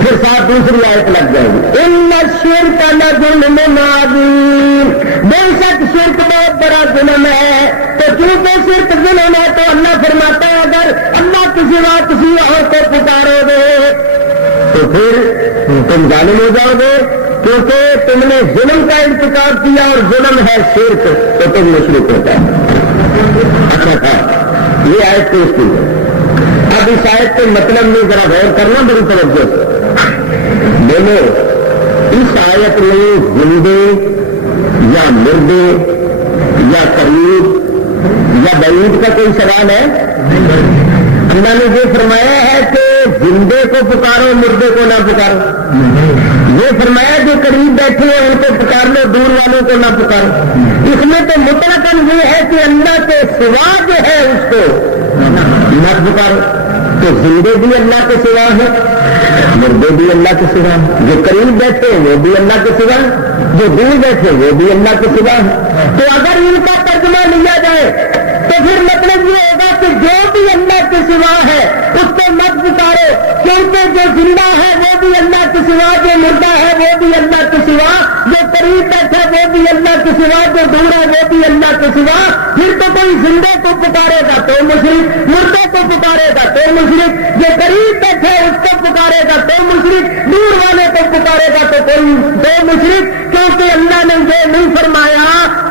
پھر ساتھ دوسری آیت لگ جائے گی ان الشرک لظلم عظیم، بے شک شرک بہت بڑا ظلم ہے۔ تو چونکہ شرک ظلم ہے تو اللہ فرماتا ہے اگر اللہ کے سوا کسی اور کو پکارو گے تو پھر تم ظالم ہو جاؤ گے، کیونکہ تم نے ظلم کا ارتکاب کیا اور ظلم ہے شرک تو تم مشرک ہوتا ہے۔ اچھا تھا یہ آیت پیش کی ہے۔ اب اس آیت کے مطلب میں ذرا غور کرنا بڑی توجہ سے۔ بولو اس آیت میں زندے یا مردے یا قریب یا بعید کا کوئی سوال ہے؟ اللہ نے یہ فرمایا ہے کہ زندے کو پکارو مردے کو نہ پکارو، یہ فرمایا جو قریب بیٹھے ہیں ان کو پکار لو، دور والوں کو نہ پکارو۔ اس میں تو مطلقاً یہ ہے کہ اللہ کے سوا جو ہے اس کو نہ پکارو۔ تو زندے بھی اللہ کے سوا ہے، مردے بھی اللہ کے سوا ہے، جو قریب بیٹھے ہیں وہ بھی اللہ کے سوا ہے، جو دور بیٹھے وہ بھی اللہ کے سوا ہے۔ تو اگر ان کا ترجمہ لیا جائے تو پھر مطلب یہ ہوگا کہ جو بھی اللہ کے سوا ہے اس کو مت پکارو، کیونکہ جو زندہ ہے وہ بھی اللہ کے سوا، جو مردہ ہے وہ بھی اللہ کے سوا، جو قریب بیٹھا وہ بھی اللہ کے سوا، جو دور ہے وہ بھی اللہ کے سوا، پھر تو کوئی زندے کو پکارے گا تو مشرک، مردے کو پکارے گا تو مشرک، جو قریب بیٹھا ہے اس کو پکارے گا تو مشرک، دور والے کو پکارے گا تو کوئی تو مشرک، کیونکہ اللہ نے یہ نہیں فرمایا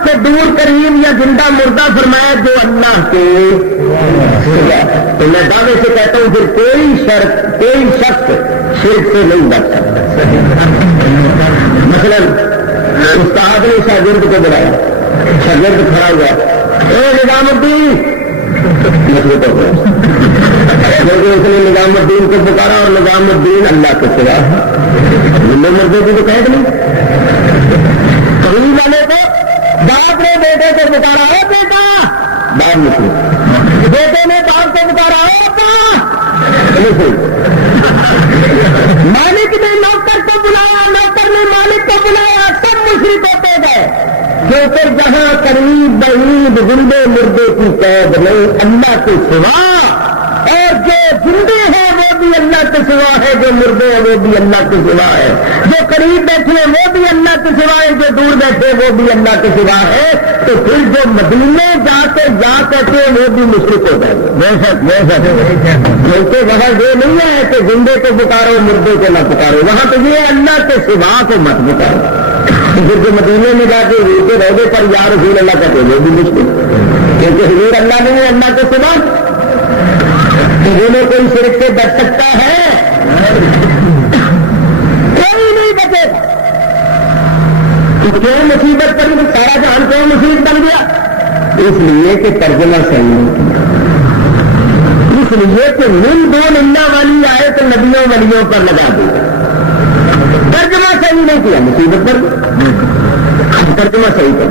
کہ دور قریب یا زندہ مردہ، فرمایا جو اللہ کے سوا۔ تو میں دعوے سے کہتا ہوں پھر کوئی شخص شرک سے نہیں بچ سکتا۔ مثلا استاد نے شاگرد کو بلایا، شاگرد کھڑا ہوا، اے نظام الدین، مضبوط ہو گیا کیونکہ اس نے نظام الدین کو پکارا اور نظام الدین اللہ کے سوا ہے۔ مردے کی تو قید نہیں، قریب والے کو باپ نے بیٹے کو پکارا، ہے بیٹا، باپ مسلم، بیٹے نے باپ کو پکارا، ہے مالک نے نوکر کو بلایا، نوکر نے مالک کو بلایا، سب مشرک ہوتے گئے، کیونکہ جہاں قریب بعید زندے مردے کی قید نہیں اللہ کے سوا، اور جو زندے ہیں وہ بھی اللہ کے سوا ہے، جو مردے ہیں وہ بھی اللہ کے سوا ہے، جو قریب بیٹھے ہیں وہ بھی اللہ کے سوا ہے، جو دور بیٹھے وہ بھی اللہ کے سوا ہے۔ تو پھر جو مدینے جا کے جا کہتے ہیں وہ بھی مشرک ہو جائے گا، کیونکہ وہاں یہ نہیں ہے کہ زندے کو پکارو مردے کو نہ پکارو، وہاں تو یہ اللہ کے سوا کو مت پکارو۔ پھر جو مدینے میں جا کے رہے پر یا رسول اللہ کہتے ہیں وہ بھی مشکل، کیونکہ حضور اللہ نہیں ہے اللہ کے سوا۔ انہیں کوئی شرک سے بچ سکتا ہے؟ کوئی نہیں بچے گا۔ تو کیوں مصیبت پڑی، سارا جہان کیوں مصیبت بن گیا؟ اس لیے کہ ترجمہ صحیح نہیں کیا، اس لیے کہ من دون اللہ والی آئے تو نبیوں ولیوں پر لگا دی، ترجمہ صحیح نہیں کیا، مصیبت پر ترجمہ صحیح کر۔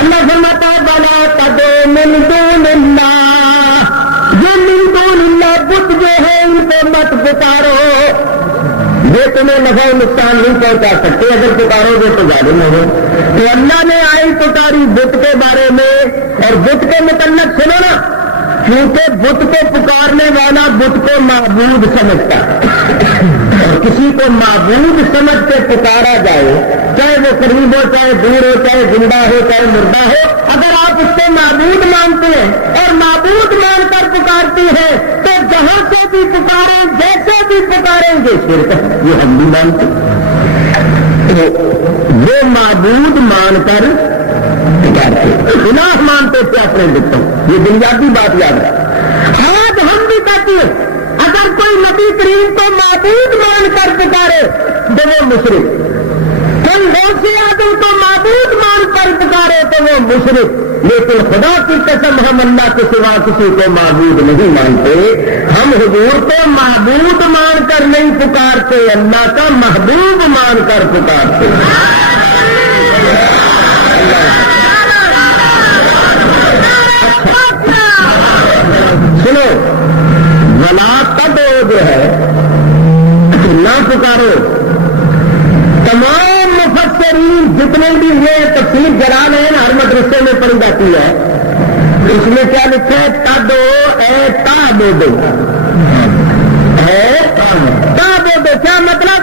اللہ فرماتا بالا تدعو من دون اللہ، یہ من دون اللہ بت جو ہے ان کو مت پکارو، یہ تمہیں نفع و نقصان نہیں پہنچا سکتے، اگر پکارو گے تو ظالم ہو۔ تو اللہ نے آئی پکاری بت کے بارے میں، اور بت کے متعلق سنو نا، کیونکہ بت کو پکارنے والا بت کو معبود سمجھتا ہے، اور کسی کو معبود سمجھ کے پکارا جائے، چاہے وہ قریب ہو، چاہے دور ہو، چاہے زندہ ہو، چاہے مردہ ہو، اگر آپ اس کو معبود مانتے ہیں اور معبود مان کر پکارتے ہیں تو جہاں سے بھی پکاریں، جیسے بھی پکاریں گے شرک ہے، یہ ہم بھی مانتے ہیں۔ وہ معبود مان کر پکارتے، گناہ مانتے تھے اپنے بتوں، یہ بنیادی بات یاد ہے۔ آج ہم بھی کہتے ہیں اگر کوئی نبی کریم کو معبود مان کر پکارے تو وہ مشرک، کوئی غوث اعظم کو معبود مان کر پکارے تو وہ مشرک، لیکن خدا کی قسم ہم اللہ کے سوا کسی کو معبود نہیں مانتے، ہم حضور کو معبود مان کر نہیں پکارتے، اللہ کا محبوب مان کر پکارتے۔ سنو، ولا تدعو جو ہے نہ پکارو، تمام مفسرین جتنے بھی یہ تفسیر جلال ہیں ہر مدرسے میں پڑھی جاتی ہے، اس میں کیا لکھا ہے؟ تدعو اے تعبدو، اے تعبدو، کیا مطلب؟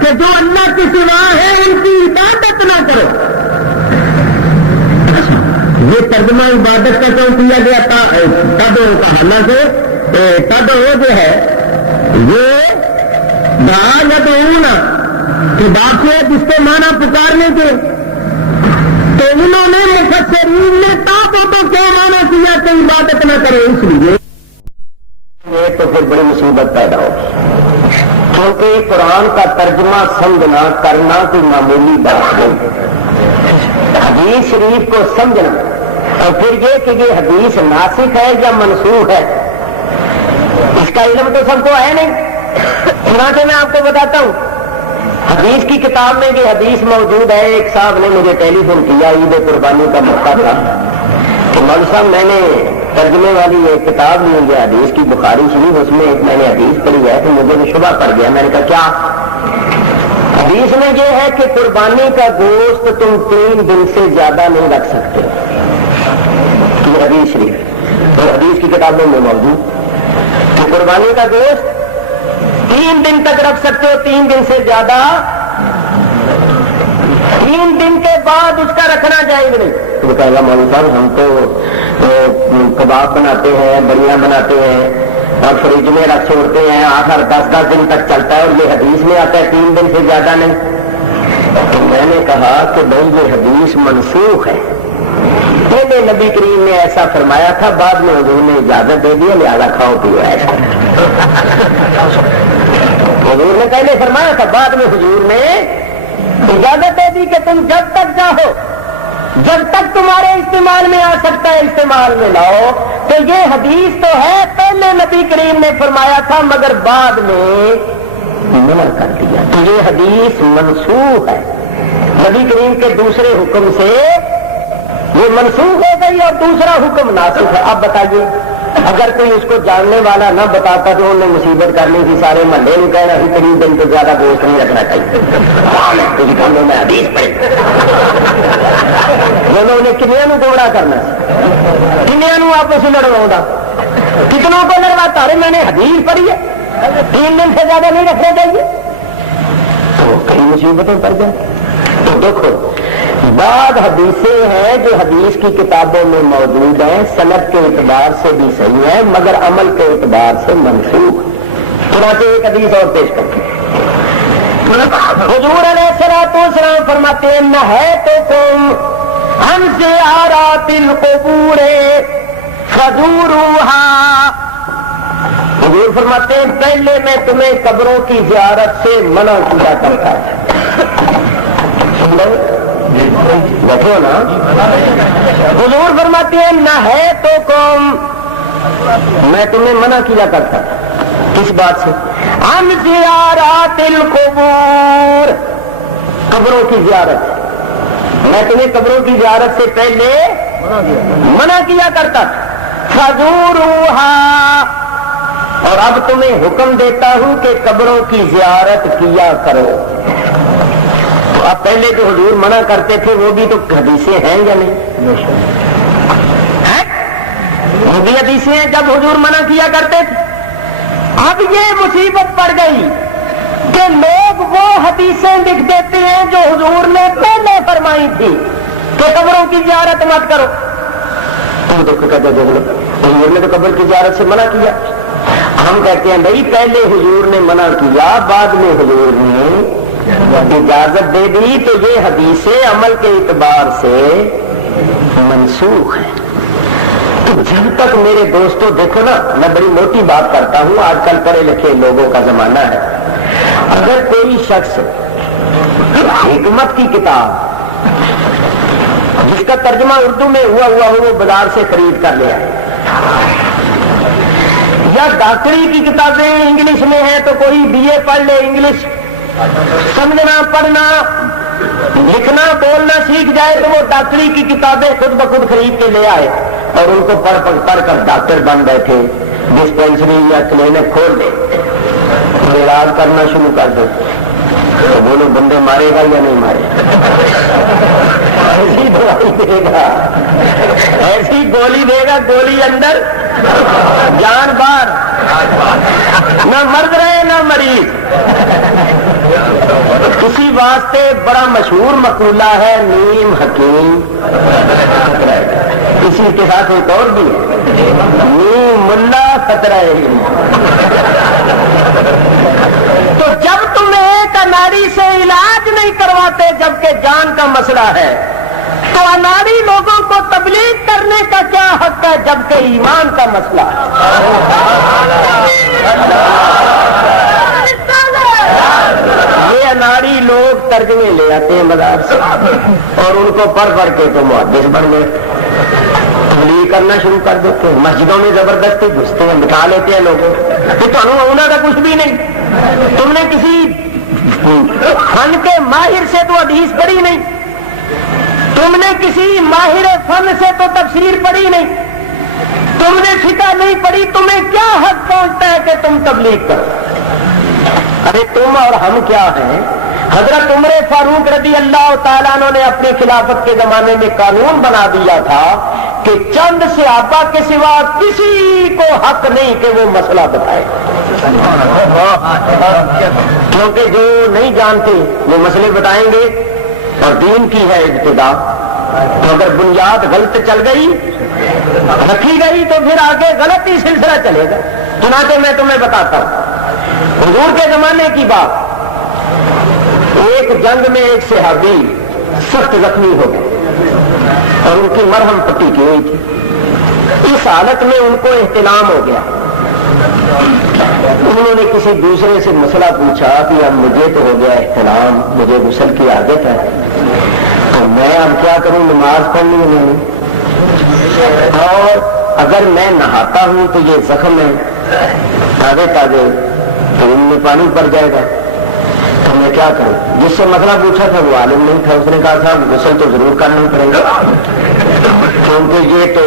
کہ جو اللہ کے سوا ہے ان کی عبادت نہ کرو۔ یہ ترجمہ عبادت کا کیوں کیا گیا تھا؟ تدعو کا حالانکہ تدعو جو ہے یہ دعا یدعونا کہ باپ ہے جس کو مانا پکارنے کے، تو انہوں نے مفسرین نے تعبدو کیا مانا کیا کہ عبادت نہ کرو، اس لیے تو پھر بڑی مصیبت پیدا ہوگی، کیونکہ قرآن کا ترجمہ سمجھنا کرنا کوئی معمولی بات نہیں، حدیث شریف کو سمجھنا، اور پھر یہ کہ یہ حدیث ناسخ ہے یا منسوخ ہے اس کا علم تو سب کو ہے نہیں۔ چنانچہ میں آپ کو بتاتا ہوں، حدیث کی کتاب میں یہ حدیث موجود ہے۔ ایک صاحب نے مجھے ٹیلی فون کیا، عید قربانی کا موقع تھا، تو مولوی صاحب میں نے ترجمے والی ایک کتاب لی ہے حدیث کی، بخاری شریف، اس میں ایک میں نے حدیث پڑھی ہے، تو مجھے بھی شبہ پڑ گیا۔ میں نے کہا کیا؟ حدیث میں یہ ہے کہ قربانی کا گوشت تم 3 دن سے زیادہ نہیں رکھ سکتے، یہ حدیث شریف اور حدیث کی کتابوں میں موجود، کہ قربانی کا گوشت 3 دن تک رکھ سکتے ہو، 3 دن سے زیادہ 3 دن کے بعد اس کا رکھنا جائز نہیں۔ تو کہے گا مولوی صاحب ہم تو کباب بناتے ہیں، بڑیاں بناتے ہیں اور فریج میں رکھ چھوڑتے ہیں، آخر 10 دن تک چلتا ہے اور یہ حدیث میں آتا ہے 3 دن سے زیادہ نہیں۔ تو میں نے کہا کہ بھائی یہ حدیث منسوخ ہے، پہلے نبی کریم نے ایسا فرمایا تھا، بعد میں حضور نے اجازت دے دی، لہذا کھاؤ پیو ایسا۔ حضور نے پہلے فرمایا تھا، بعد میں حضور نے اجازت دے دی کہ تم جب تک چاہو، جب تک تمہارے استعمال میں آ سکتا ہے استعمال میں لاؤ۔ تو یہ حدیث تو ہے پہلے نبی کریم نے فرمایا تھا مگر بعد میں منع کر دیا، تو یہ حدیث منسوخ ہے، نبی کریم کے دوسرے حکم سے یہ منسوخ ہو گئی اور دوسرا حکم ناسخ ہے۔ اب بتائیے اگر کوئی اس کو جاننے والا نہ بتاتا تو انہوں نے مصیبت کرنی تھی، سارے محلے میں کہہ رہا تھی 3 دن سے زیادہ گوشت نہیں رکھنا چاہیے، کاموں میں حدیث پڑھی انہوں نے کنیا نو گمراہ کرنا، کنیا نو آپس میں لڑوا، کتنوں کو لڑواتا، ارے میں نے حدیث پڑھی ہے 3 دن سے زیادہ نہیں رکھنا چاہیے، تو کئی مصیبتیں پڑ جائیں۔ تو دیکھو بعض حدیثیں ہیں جو حدیث کی کتابوں میں موجود ہیں، سند کے اعتبار سے بھی صحیح ہے مگر عمل کے اعتبار سے منسوخ۔ چنانچہ ایک حدیث اور پیش کرتے ہیں، حضور علیہ الصلوۃ والسلام فرماتے ہیں نہیتکم عن زیارات القبور فزوروها، حضور فرماتے ہیں پہلے میں تمہیں قبروں کی زیارت سے منع کیا کرتا ہے۔ دیکھو نا، حضور فرماتے ہیں نہیتکم، میں تمہیں منع کیا کرتا تھا، کس بات سے؟ عن زیارات القبور، قبروں کی زیارت، میں تمہیں قبروں کی زیارت سے پہلے منع کیا کرتا تھا، فزوروها، اور اب تمہیں حکم دیتا ہوں کہ قبروں کی زیارت کیا کرو۔ اب پہلے جو حضور منع کرتے تھے وہ بھی تو حدیثیں ہیں یا نہیں؟ وہ بھی حدیثیں ہیں جب حضور منع کیا کرتے تھے۔ اب یہ مصیبت پڑ گئی کہ لوگ وہ حدیثیں لکھ دیتے ہیں جو حضور نے پہلے فرمائی تھی کہ قبروں کی زیارت مت کرو، تو دیکھو کہتے حضور نے تو قبر کی زیارت سے منع کیا، ہم کہتے ہیں بھائی پہلے حضور نے منع کیا، بعد میں حضور نے اجازت دے دی، تو یہ حدیثیں عمل کے اعتبار سے منسوخ ہیں۔ تو جب تک میرے دوستوں دیکھو نا، میں بڑی موٹی بات کرتا ہوں، آج کل پڑھے لکھے لوگوں کا زمانہ ہے، اگر کوئی شخص حکمت کی کتاب جس کا ترجمہ اردو میں ہوا ہو وہ بازار سے خرید کر لے آئے، یا ڈاکٹری کی کتابیں انگلش میں ہیں تو کوئی BA پڑھ لے، انگلش سمجھنا پڑھنا لکھنا بولنا سیکھ جائے تو وہ ڈاکٹری کی کتابیں خود بخود خرید کے لے آئے اور ان کو پڑھ کر ڈاکٹر بن بیٹھے، ڈسپینسری یا کلینک کھول دے اور علاج کرنا شروع کر دے، تو وہ لوگ بندے مارے گا یا نہیں مارے گا؟ ایسی دوائی دے گا، ایسی گولی دے گا، گولی اندر جان باہر، نہ مرد رہے نہ مریض۔ اسی واسطے بڑا مشہور مقولہ ہے نیم حکیم، اسی کے ساتھ ایک اور بھی ہے نیم ملا خطرہ علم۔ تو جب تم ایک اناڑی سے علاج نہیں کرواتے جبکہ جان کا مسئلہ ہے تو اناڑی لوگوں کو تبلیغ کرنے کا کیا حق ہے جبکہ ایمان کا مسئلہ ہے؟ یہ اناڑی لوگ ترجمے لے آتے ہیں بازار سے اور ان کو پڑھ کے تو محدث بن گئے، تبلیغ کرنا شروع کر دیتے ہیں، مسجدوں میں زبردستی گھستے ہیں، بٹھا لیتے ہیں لوگوں کو، تو انہوں کا کچھ بھی نہیں، تم نے کسی فن کے ماہر سے تو حدیث پڑھی نہیں، تم نے کسی ماہر فن سے تو تفسیر پڑھی نہیں، تم نے فقہ نہیں پڑھی، تمہیں کیا حق پہنچتا ہے کہ تم تبلیغ کرو؟ ارے تم اور ہم کیا ہیں؟ حضرت عمر فاروق رضی اللہ تعالیٰ عنہ نے اپنی خلافت کے زمانے میں قانون بنا دیا تھا کہ چند صحابہ کے سوا کسی کو حق نہیں کہ وہ مسئلہ بتائے، کیونکہ جو نہیں جانتے وہ مسئلے بتائیں گے اور دین کی ہے ابتدا. تو اگر بنیاد غلط چل گئی رکھی گئی تو پھر آگے غلط ہی سلسلہ چلے گا. چنانچہ میں تمہیں بتاتا ہوں حضور کے زمانے کی بات. ایک جنگ میں ایک صحابی سخت زخمی ہو گئے اور ان کی مرہم پٹی کی ہوئی تھی. اس حالت میں ان کو احتلام ہو گیا. انہوں نے کسی دوسرے سے مسئلہ پوچھا کہ اب مجھے تو ہو گیا احتلام, مجھے غسل کی عادت ہے, تو میں اب کیا کروں, نماز پڑھنی ہے میں نے, اور اگر میں نہاتا ہوں تو یہ زخم ہے تازے تازے تو ان میں پانی پڑ جائے گا, تو میں کیا کروں. جس سے مسئلہ پوچھا تھا وہ عالم نہیں تھا. اس نے کہا تھا غسل تو ضرور کرنا پڑے گا, کیونکہ یہ تو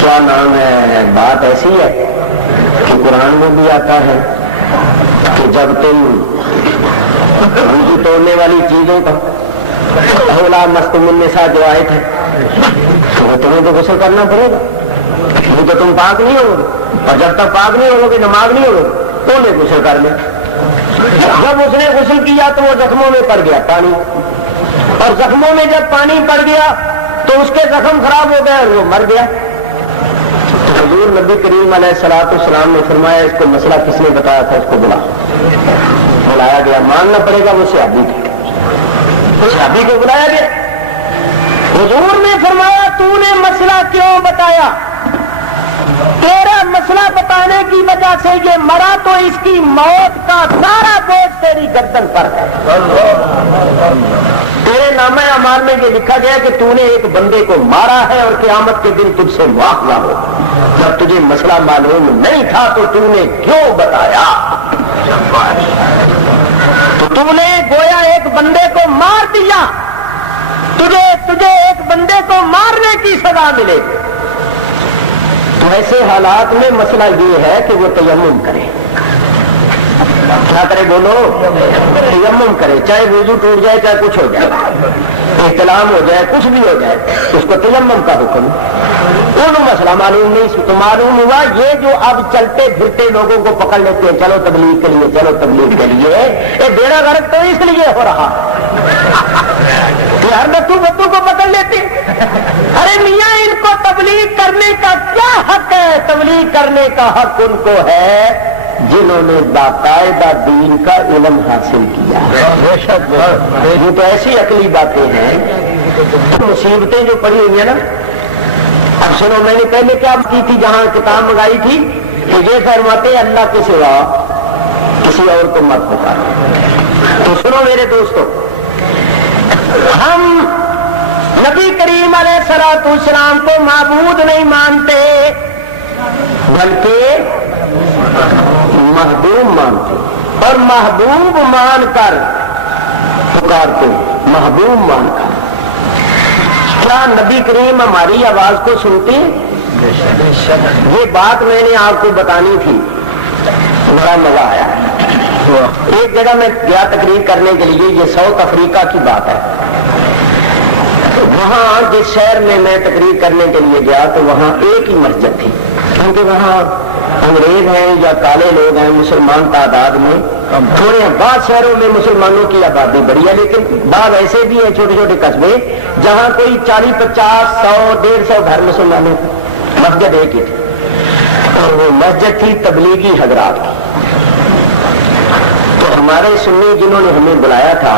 کیا نام ہے بات ایسی ہے کہ قرآن میں بھی آتا ہے کہ جب تم روزی توڑنے والی چیزوں کا اولا مستم النساء جو آیت ہے تو تمہیں تو غسل کرنا پڑے گا, وہ تو تم پاک نہیں ہوگے, اور جب تک پاک نہیں ہوگے نماز نہیں ہوگی تو انہیں غسل کر لیں. جب اس نے غسل کیا تو وہ زخموں میں پڑ گیا پانی, اور زخموں میں جب پانی پڑ گیا تو اس کے زخم خراب ہو گئے اور وہ مر گیا. حضور نبی کریم علیہ الصلوۃ والسلام نے فرمایا اس کو مسئلہ کس نے بتایا تھا, اس کو بلایا گیا. ماننا پڑے گا وہ صحابی تھے, صحابی کو بلایا گیا. حضور نے فرمایا تو نے مسئلہ کیوں بتایا, تیرا مسئلہ بتانے کی وجہ سے یہ مرا تو اس کی موت کا سارا بوجھ تیری گردن پر ہے. تیرے نامہ اعمال میں یہ لکھا گیا کہ تو نے ایک بندے کو مارا ہے اور قیامت کے دن تجھ سے معافی ہو. جب تجھے مسئلہ معلوم نہیں تھا تو نے کیوں بتایا؟ تو نے گویا ایک بندے کو مار دیا, تجھے ایک بندے کو مارنے کی سزا ملے. تو ایسے حالات میں مسئلہ یہ ہے کہ وہ تیمم کرے. کیا کرے بولو, تیمم کرے, چاہے وضو ٹوٹ جائے چاہے کچھ ہو جائے, احتلام ہو جائے کچھ بھی ہو جائے, اس کو تیمم کا حکم. انہوں مسئلہ معلوم نہیں تو معلوم ہوا یہ جو اب چلتے پھرتے لوگوں کو پکڑ لیتے ہیں چلو تبلیغ کے لیے چلو تبلیغ کے لیے, یہ بیڑا غرق تو اس لیے ہو رہا ہر بتو کو پکڑ لیتے. ارے میاں ان کو تبلیغ کرنے کا کیا حق ہے؟ تبلیغ کرنے کا حق ان کو ہے جنہوں نے باقاعدہ دین کا علم حاصل کیا. یہ تو ایسی عقلی باتیں ہیں, مصیبتیں جو پڑی ہوئی ہیں نا. اب سنو, میں نے پہلے کیا کی تھی, جہاں کتاب منگائی تھی کہ یہ فرماتے اللہ کے سوا کسی اور کو مت پکارو. تو سنو میرے دوستو, ہم نبی کریم علیہ الصلوۃ والسلام کو معبود نہیں مانتے بلکہ محبوب مانتے, اور محبوب مان کر پکارتے, محبوب مان کر. کیا نبی کریم ہماری آواز کو سنتے؟ یہ بات میں نے آپ کو بتانی تھی, بڑا مزہ آیا. ایک جگہ میں گیا تقریر کرنے کے لیے, یہ ساؤتھ افریقہ کی بات ہے. وہاں جس شہر میں میں تقریر کرنے کے لیے گیا تو وہاں ایک ہی مسجد تھی, کیونکہ وہاں انگریز ہیں یا کالے لوگ ہیں, مسلمان تعداد میں تھوڑے ہیں. بعض شہروں میں مسلمانوں کی آبادی بڑی ہے, لیکن بعض ایسے بھی ہیں چھوٹے چھوٹے قصبے جہاں کوئی 40, 50, 100, 150 گھر مسلمانوں کی. مسجد ایک ہی تھی, اور وہ مسجد تھی تبلیغی حضرات کی. تو ہمارے سنی جنہوں نے ہمیں بلایا تھا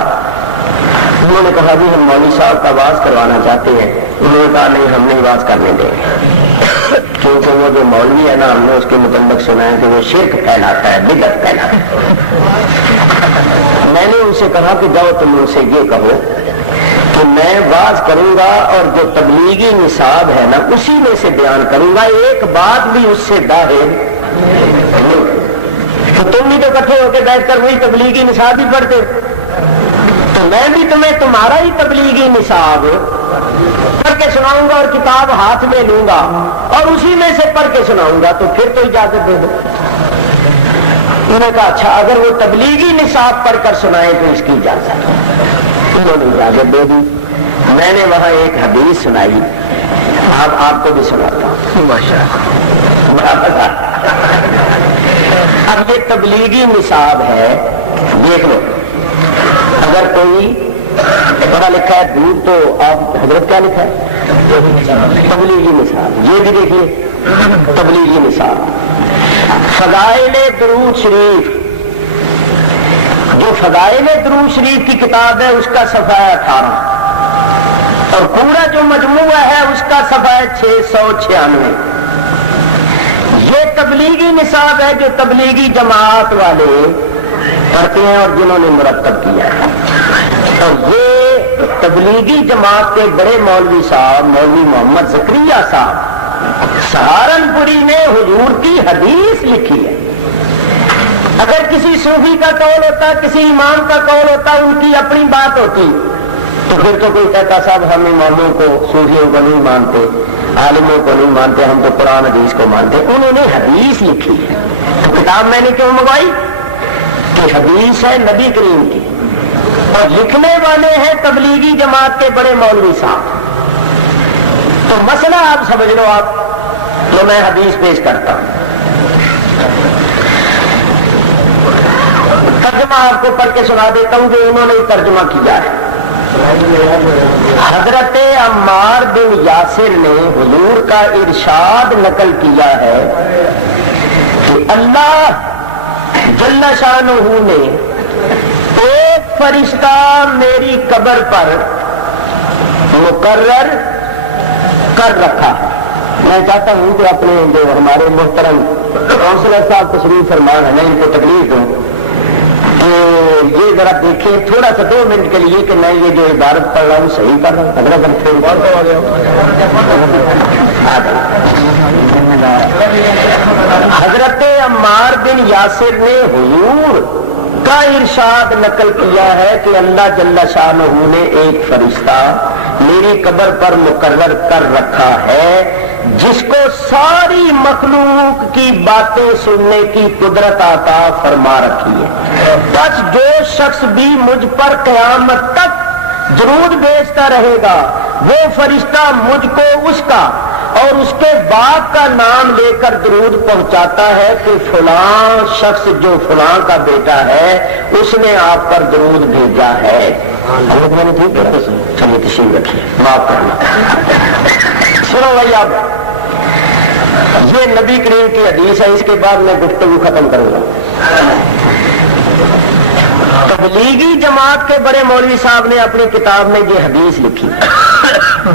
انہوں نے کہا جی ہم مولوی صاحب کا واز کروانا چاہتے ہیں. انہوں نے کہا نہیں ہم نہیں واز کرنے دیں گے, کیونکہ وہ جو مولوی ہے نا ہم نے اس کے متعلق سنا ہے کہ وہ شرک پھیلاتا ہے, بدعت پھیلاتا ہے. میں نے ان سے کہا کہ جاؤ تم ان سے یہ کہو کہ میں واز کروں گا اور جو تبلیغی نصاب ہے نا اسی میں سے بیان کروں گا, ایک بات بھی اس سے باہر. تو تم بھی تو اکٹھے ہو کے بیٹھ کر وہی تبلیغی نصاب ہی پڑھتے, تو میں بھی تمہیں تمہارا ہی تبلیغی نصاب پڑھ کے سناؤں گا اور کتاب ہاتھ میں لوں گا اور اسی میں سے پڑھ کے سناؤں گا, تو پھر تو اجازت دے دو. انہوں نے کہا اچھا اگر وہ تبلیغی نصاب پڑھ کر سنائے تو اس کی اجازت. انہوں نے اجازت دے دی. میں نے وہاں ایک حدیث سنائی, آپ کو بھی سناتا ہوں. اب یہ تبلیغی نصاب ہے, دیکھ لو. اگر کوئی پڑھا لکھا ہے دور تو آپ حضرت کیا لکھا ہے؟ تبلیغی مثال. یہ بھی دیکھیے تبلیغی مثال. فضائل درود شریف، جو فضائل درود شریف کی کتاب ہے اس کا صفحہ 18 اور پورا جو مجموعہ ہے اس کا صفحہ 696. یہ تبلیغی نصاب ہے جو تبلیغی جماعت والے پڑھتے ہیں اور جنہوں نے مرتب کیا ہے. اور یہ تبلیغی جماعت کے بڑے مولوی صاحب مولوی محمد زکریا صاحب سہارنپوری نے حضور کی حدیث لکھی ہے. اگر کسی صوفی کا قول ہوتا، کسی امام کا قول ہوتا، ان کی اپنی بات ہوتی، تو پھر تو کوئی کہتا صاحب ہم اماموں کو صوفیوں کو نہیں مانتے، عالموں کو نہیں مانتے، ہم تو قرآن حدیث کو مانتے. انہوں نے حدیث لکھی ہے. تو کتاب میں نے کیوں منگوائی؟ کہ حدیث ہے نبی کریم کی اور لکھنے والے ہیں تبلیغی جماعت کے بڑے مولوی صاحب. تو مسئلہ آپ سمجھ لو. آپ تو میں حدیث پیش کرتا ہوں. ترجمہ آپ کو پڑھ کے سنا دیتا ہوں جو انہوں نے ترجمہ کیا ہے. حضرت عمار بن یاسر نے حضور کا ارشاد نقل کیا ہے کہ اللہ جل شانہ نے ایک فرشتہ میری قبر پر مقرر کر رکھا ہے. میں چاہتا ہوں کہ اپنے جو ہمارے محترم کونسلر صاحب تشریف فرمان ہے میں ان کو تکلیف دوں کہ یہ ذرا دیکھیں تھوڑا سا 2 منٹ کے لیے کہ میں یہ جو عبارت پڑھ رہا ہوں صحیح پڑھ رہا ہوں. حضرت عمار بن یاسر نے حضور کا ارشاد نقل کیا ہے کہ اللہ جل شانہ نے ایک فرشتہ میری قبر پر مقرر کر رکھا ہے جس کو ساری مخلوق کی باتیں سننے کی قدرت عطا فرما رکھی ہے. بس جو شخص بھی مجھ پر قیامت تک درود بھیجتا رہے گا وہ فرشتہ مجھ کو اس کا اور اس کے باپ کا نام لے کر درود پہنچاتا ہے کہ فلاں شخص جو فلاں کا بیٹا ہے اس نے آپ پر درود بھیجا ہے. میں نے ٹھیک ہے چلیے تشریف رکھیے معاف کرنا. سنو بھائی آپ یہ نبی کریم کی حدیث ہے. اس کے بعد میں گفتگو ختم کروں گا. تبلیغی جماعت کے بڑے مولوی صاحب نے اپنی کتاب میں یہ حدیث لکھی.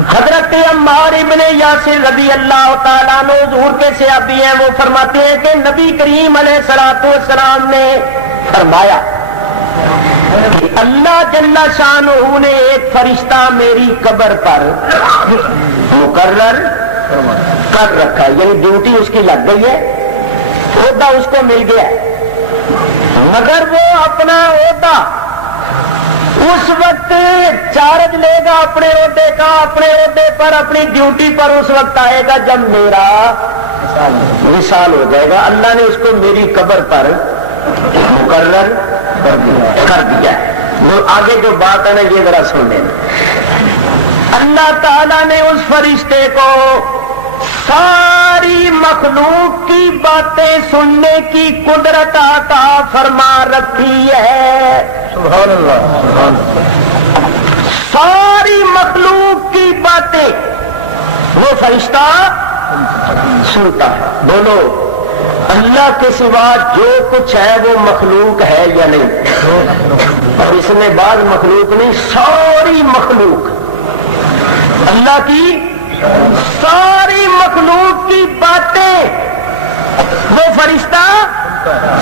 حضرت عمار ابن یاسر رضی اللہ تعالیٰ عنہ حضور کے صحابی ہیں. وہ فرماتے ہیں کہ نبی کریم علیہ الصلوۃ والسلام نے فرمایا کہ اللہ جل شانہ نے ایک فرشتہ میری قبر پر مقرر کر رکھا ہے. یعنی ڈیوٹی اس کی لگ گئی ہے، عہدہ اس کو مل گیا ہے، مگر وہ اپنا عہدہ اس وقت چارج لے گا اپنے عہدے کا، اپنے عہدے پر اپنی ڈیوٹی پر اس وقت آئے گا جب میرا وصال ہو جائے گا. اللہ نے اس کو میری قبر پر مقرر کر دیا ہے. وہ آگے جو بات ہے نا یہ ذرا سن لینا. اللہ تعالیٰ نے اس فرشتے کو ساری مخلوق کی باتیں سننے کی قدرت عطا فرما رکھی ہے. سبحان اللہ سبحان اللہ. ساری مخلوق کی باتیں وہ فرشتہ سنتا ہے. بولو اللہ کے سوا جو کچھ ہے وہ مخلوق ہے یا نہیں؟ اور اس میں بعض مخلوق نہیں، ساری مخلوق اللہ کی ساری مخلوق کی باتیں وہ فرشتہ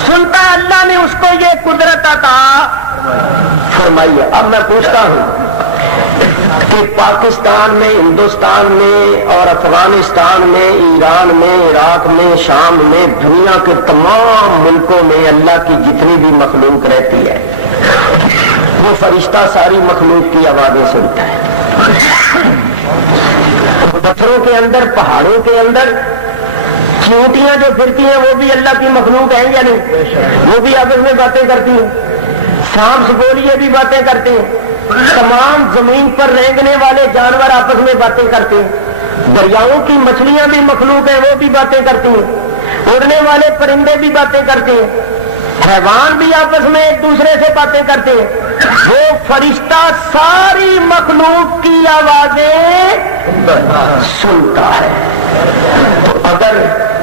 سنتا ہے. اللہ نے اس کو یہ قدرت عطا فرمائی ہے. اب میں پوچھتا ہوں کہ پاکستان میں، ہندوستان میں اور افغانستان میں، ایران میں، عراق میں، شام میں، دنیا کے تمام ملکوں میں اللہ کی جتنی بھی مخلوق رہتی ہے وہ فرشتہ ساری مخلوق کی آوازیں سنتا ہے. پتھروں کے اندر، پہاڑوں کے اندر چیونٹیاں جو پھرتی ہیں وہ بھی اللہ کی مخلوق ہیں یا نہیں؟ وہ بھی آپس میں باتیں کرتی ہیں. سانپ سپولیے بھی باتیں کرتے ہیں. تمام زمین پر رینگنے والے جانور آپس میں باتیں کرتے ہیں. دریاؤں کی مچھلیاں بھی مخلوق ہیں، وہ بھی باتیں کرتی ہیں. اڑنے والے پرندے بھی باتیں کرتے ہیں. حیوان بھی آپس میں ایک دوسرے سے باتیں کرتے ہیں. وہ فرشتہ ساری مخلوق کی آوازیں سنتا ہے۔ تو اگر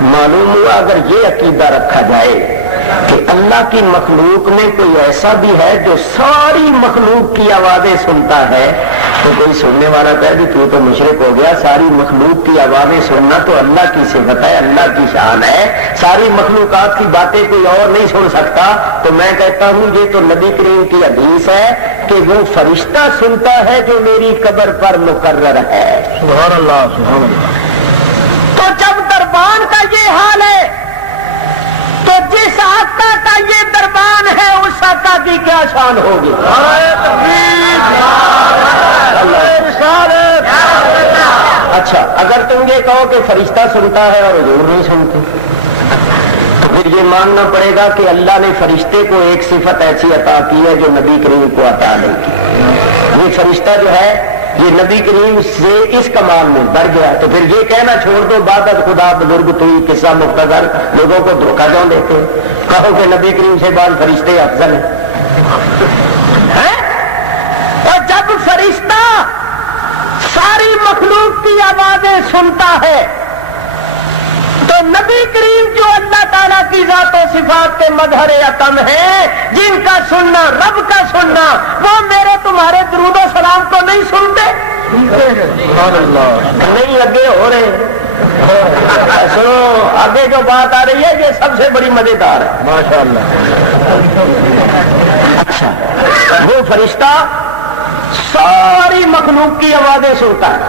معلوم ہوا، اگر یہ عقیدہ رکھا جائے کہ اللہ کی مخلوق میں کوئی ایسا بھی ہے جو ساری مخلوق کی آوازیں سنتا ہے، تو کوئی سننے والا کہے کہ تو مشرک ہو گیا، ساری مخلوق کی آوازیں سننا تو اللہ کی صفت ہے، اللہ کی شان ہے، ساری مخلوقات کی باتیں کوئی اور نہیں سن سکتا۔ تو میں کہتا ہوں یہ تو نبی کریم کی حدیث ہے کہ وہ فرشتہ سنتا ہے جو میری قبر پر مقرر ہے۔ سبحان اللہ، سبحان اللہ۔ تو جب دربان کا یہ حال ہے تو جس آقا کا یہ دربان ہے اس آقا کی کیا شان ہوگی؟ اچھا، اگر تم یہ کہو کہ فرشتہ سنتا ہے اور حضور نہیں سنتے، تو پھر یہ ماننا پڑے گا کہ اللہ نے فرشتے کو ایک صفت ایسی عطا کی ہے جو نبی کریم کو عطا نہیں کی۔ یہ فرشتہ جو ہے یہ نبی کریم سے اس کمال میں بڑھ گیا۔ تو پھر یہ کہنا چھوڑ دو بعد خدا بزرگ تھی قصہ مختصر، لوگوں کو دھوکہ کیوں دیتے؟ کہو کہ نبی کریم سے بعد فرشتے افضل ہیں۔ اور جب فرشتہ ساری مخلوق کی آوازیں سنتا ہے تو نبی کریم جو اللہ تعالیٰ کی ذات و صفات کے مظہر اتم ہیں، جن کا سننا رب کا سننا، وہ میرے تمہارے درود و سلام کو نہیں سنتے؟ نہیں اگے ہو رہے سنو، آگے جو بات آ رہی ہے یہ سب سے بڑی مزیدار ہے ماشاء اللہ۔ اچھا، وہ فرشتہ ساری مخلوق کی آوازیں سنتا ہے،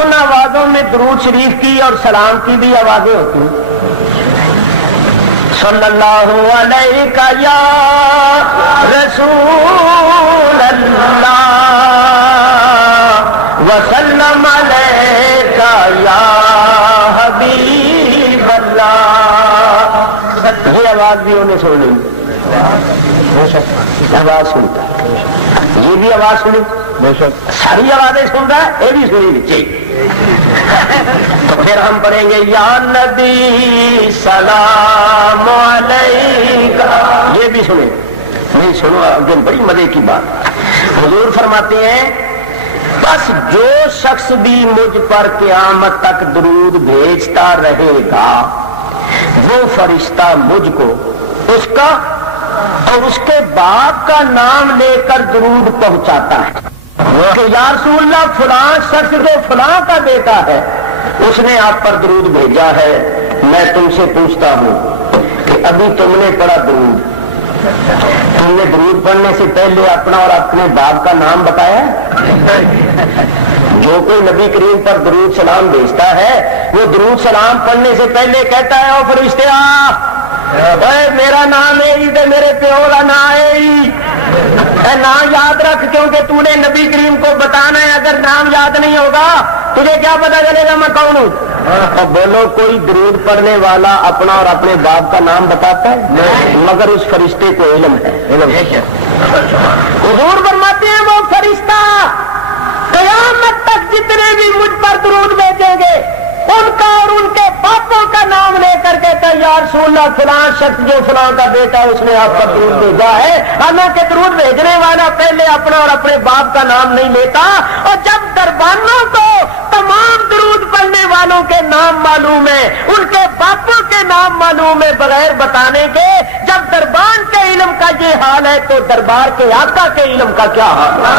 ان آوازوں میں درود شریف کی اور سلام کی بھی آوازیں ہوتی ہیں۔ صلی اللہ علیہ یا رسول اللہ وسلم علیہ یا حبیب اللہ، یہ آواز بھی انہیں سنی، آواز سنتا ہے، یہ بھی آواز سنی، ساری آوازیں سن رہا ہے، یہ بھی سنی بچے۔ تو پھر ہم پڑھیں گے یا نبی سلام علیکہ، یہ بھی سنیں، نہیں سنو آگے بڑی مزے کی بات۔ حضور فرماتے ہیں بس جو شخص بھی مجھ پر قیامت تک درود بھیجتا رہے گا وہ فرشتہ مجھ کو اس کا اور اس کے باپ کا نام لے کر درود پہنچاتا ہے کہ یا رسول اللہ فلاں شخص جو فلاں کا بیٹا ہے اس نے آپ پر درود بھیجا ہے، میں تم سے پوچھتا ہوں کہ ابھی تم نے پڑھا درود، تم نے درود پڑھنے سے پہلے اپنا اور اپنے باپ کا نام بتایا؟ جو کوئی نبی کریم پر درود سلام بھیجتا ہے وہ درود سلام پڑھنے سے پہلے کہتا ہے او فرشتے میرا نام ہے تو میرے پیو کا نام ہے، نام یاد رکھ کیونکہ تو نے نبی کریم کو بتانا ہے، اگر نام یاد نہیں ہوگا تجھے کیا پتا چلے گا میں کون ہوں؟ اور بولو کوئی درود پڑھنے والا اپنا اور اپنے باپ کا نام بتاتا ہے؟ مگر اس فرشتے کو علم ہے۔ حضور فرماتے ہیں وہ فرشتہ قیامت تک جتنے بھی مجھ پر درود بھیجیں گے ان کا اور ان کے باپوں کا نام لے کر کہتا ہے یا رسول اللہ فلاں شخص جو فلاں کا بیٹا اس نے آپ پر درود بھیجا ہے، حالانکہ درود بھیجنے والا پہلے اپنا اور اپنے باپ کا نام نہیں لیتا۔ اور جب دربانوں کو تمام درود پڑھنے والوں کے نام معلوم ہے، ان کے باپوں کے نام معلوم ہے بغیر بتانے کے، جب دربان کے علم کا یہ حال ہے تو دربار کے آقا کے علم کا کیا حال ہے؟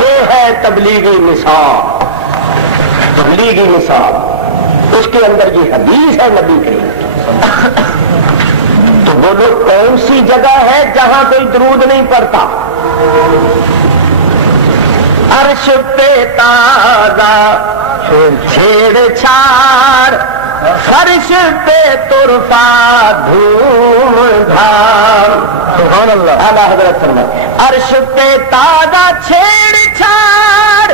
یہ ہے تبلیغی مثال، تبلیغی مثال، اس کے اندر یہ حدیث ہے نبی کریم کی۔ تو بولو کون سی جگہ ہے جہاں کوئی درود نہیں پڑتا؟ عرش پہ تازہ چھیڑ چھاڑ، فرش پہ ترفا دھوم دھام، سبحان اللہ۔ اعلیٰ حضرت فرمائے عرش پہ تازہ چھیڑ چھاڑ،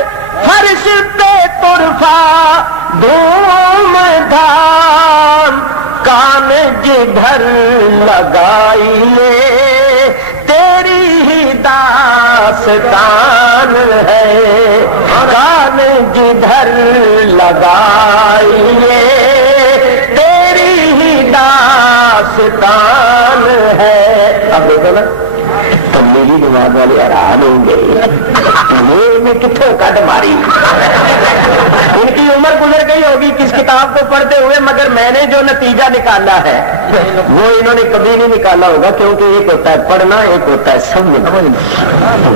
فرش پہ ترفا دھوم دھام، کان جدھر لگائیے تیری ہی داستان ہے، کان جدھر لگائیے تیری ہی داستان داستان ہے. اب دیکھو نا تبلیغی دماغ والے حیران ہوں گے یہ کتوں کٹ ماری. ان کی عمر گزر گئی ہوگی کس کتاب کو پڑھتے ہوئے, مگر میں نے جو نتیجہ نکالا ہے وہ انہوں نے کبھی نہیں نکالا ہوگا, کیونکہ ایک ہوتا ہے پڑھنا, ایک ہوتا ہے سمجھنا,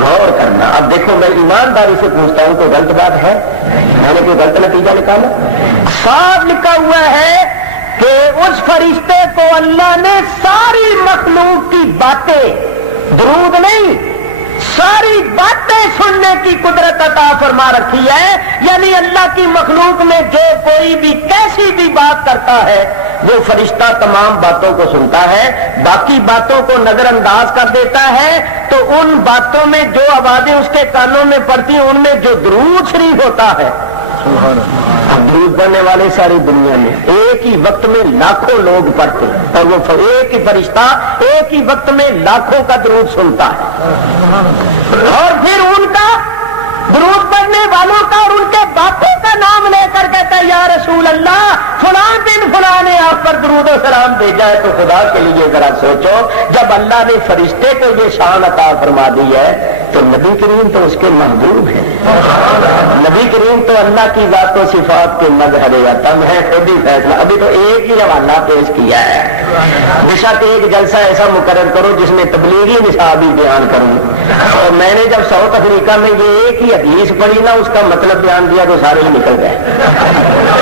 غور کرنا. اب دیکھو میں ایمانداری سے پوچھتا ہوں کوئی غلط بات ہے؟ میں نے کوئی غلط نتیجہ نکالا؟ صاف لکھا ہوا ہے کہ اس فرشتے کو اللہ نے ساری مخلوق کی باتیں, درود نہیں, ساری باتیں سننے کی قدرت عطا فرما رکھی ہے. یعنی اللہ کی مخلوق میں جو کوئی بھی کیسی بھی بات کرتا ہے وہ فرشتہ تمام باتوں کو سنتا ہے, باقی باتوں کو نظر انداز کر دیتا ہے. تو ان باتوں میں جو آوازیں اس کے کانوں میں پڑتی ہیں ان میں جو درود شریف ہوتا ہے, درود پڑھنے والے ساری دنیا میں ایک ہی وقت میں لاکھوں لوگ پڑھتے ہیں, اور وہ ایک ہی فرشتہ ایک ہی وقت میں لاکھوں کا درود سنتا ہے. اور پھر ان کا درود پڑھنے والوں کا اور ان کے باپوں کا نام لے کر کہتا ہے یا رسول اللہ فلاں بن فلاں نے آپ پر درود و سلام بھیجا ہے. تو خدا کے لیے ذرا سوچو, جب اللہ نے فرشتے کو یہ شان عطا فرما دی ہے تو نبی کریم تو اس کے محبوب ہیں. نبی کریم تو اللہ کی ذات و صفات کے مظہر عتم ہے. خود ہی فیصلہ, ابھی تو ایک ہی حوالہ پیش کیا ہے. بشک ایک جلسہ ایسا مقرر کرو جس میں تبلیغی نصاب ہی بیان کروں. اور میں نے جب ساؤتھ افریقہ میں یہ ایک ہی حدیث پڑھی نا, اس کا مطلب بیان دیا تو سارے ہی نکل گئے.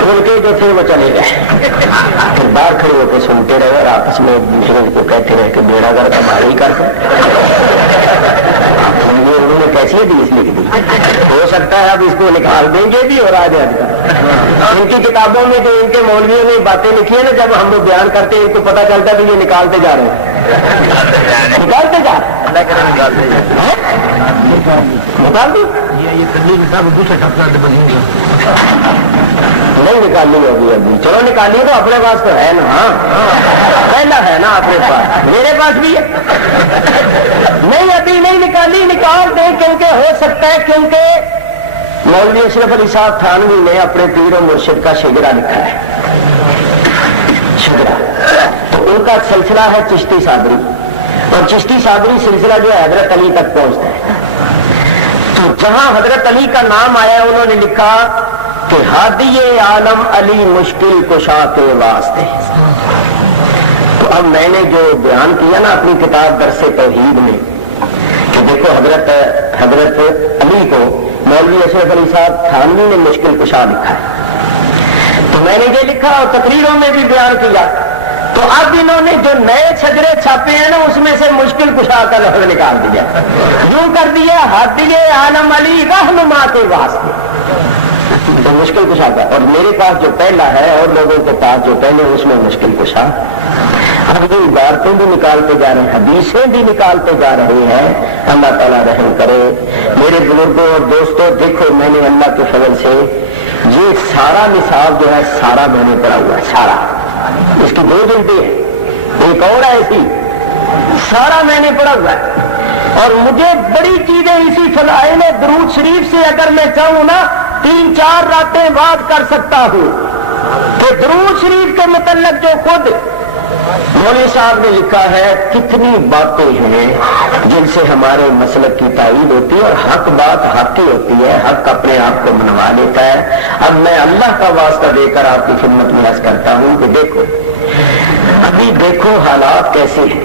ان کے جو تھے وہ چلے گئے, پھر باہر کھڑے ہو کے سنتے رہے اور آپس میں ایک دوسرے کو کہتے رہے کہ بیڑا گھر کا بھاری کر کے انہوں نے کیسی حدیث لکھ دی. ہو سکتا ہے اب اس کو نکال دیں گے بھی, اور آج ان کی کتابوں میں جو ان کے مولویوں نے باتیں لکھی ہیں نا, جب ہم لوگ بیان کرتے ہیں ان کو پتا چلتا ہے کہ یہ نکالتے جا رہے ہیں, نکالتے جا رہے ہیں, نکال دی نہیں نکالنی ہوگی ابھی. چلو نکالیے تو اپنے پاس تو ہے نا, پہلا ہے نا اپنے پاس, میرے پاس بھی ہے. نہیں ابھی نہیں نکالی, نکال دیں کیونکہ ہو سکتا ہے, کیونکہ مولوی اشرف علی صاحب تھانوی نے اپنے پیر و مرشد کا شجرا لکھا ہے. شجرا تو ان کا سلسلہ ہے چشتی صادری, اور چشتی صادری سلسلہ جو ہے حضرت علی تک پہنچتا ہے. تو جہاں حضرت علی کا نام آیا انہوں نے لکھا کہ ہادی عالم علی مشکل کشا کے واسطے. تو اب میں نے جو بیان کیا نا اپنی کتاب درس توحید میں کہ دیکھو حضرت علی کو مولوی اشرف علی صاحب تھانوی نے مشکل کشا لکھا ہے. تو میں نے یہ لکھا اور تقریروں میں بھی بیان کیا. تو اب انہوں نے جو نئے چھجرے چھاپے ہیں نا اس میں سے مشکل کشا کا لفظ نکال دیا, یوں کر دیا ہادی عالم علی رہنما کے واسطے. تو مشکل کشا کا, اور میرے پاس جو پہلا ہے اور لوگوں کے پاس جو پہلے اس میں مشکل کشا. اب یہ عبارتیں بھی نکالتے جا رہے ہیں, حدیثیں بھی نکالتے جا رہے ہیں. اللہ تعالیٰ رحم کرے. میرے بزرگوں اور دوستوں دیکھو میں نے اللہ کے فضل سے یہ سارا نصاب جو ہے سارا میں نے پڑھا ہوا ہے, سارا. اس کی 2 جلدیں ہیں, ایک اور ایسی, سارا میں نے پڑھا ہوا ہے. اور مجھے بڑی چیزیں اسی فضائل درود شریف سے اگر میں چاہوں نا 3-4 راتیں بعد کر سکتا ہوں. کہ درود شریف کے متعلق جو خود مولوی صاحب نے لکھا ہے, کتنی باتیں ہیں جن سے ہمارے مسلک کی تائید ہوتی ہے, اور حق بات حق ہی ہوتی ہے, حق اپنے آپ کو منوا لیتا ہے. اب میں اللہ کا واسطہ دے کر آپ کی خدمت میں عرض کرتا ہوں کہ دیکھو ابھی دیکھو حالات کیسے ہیں.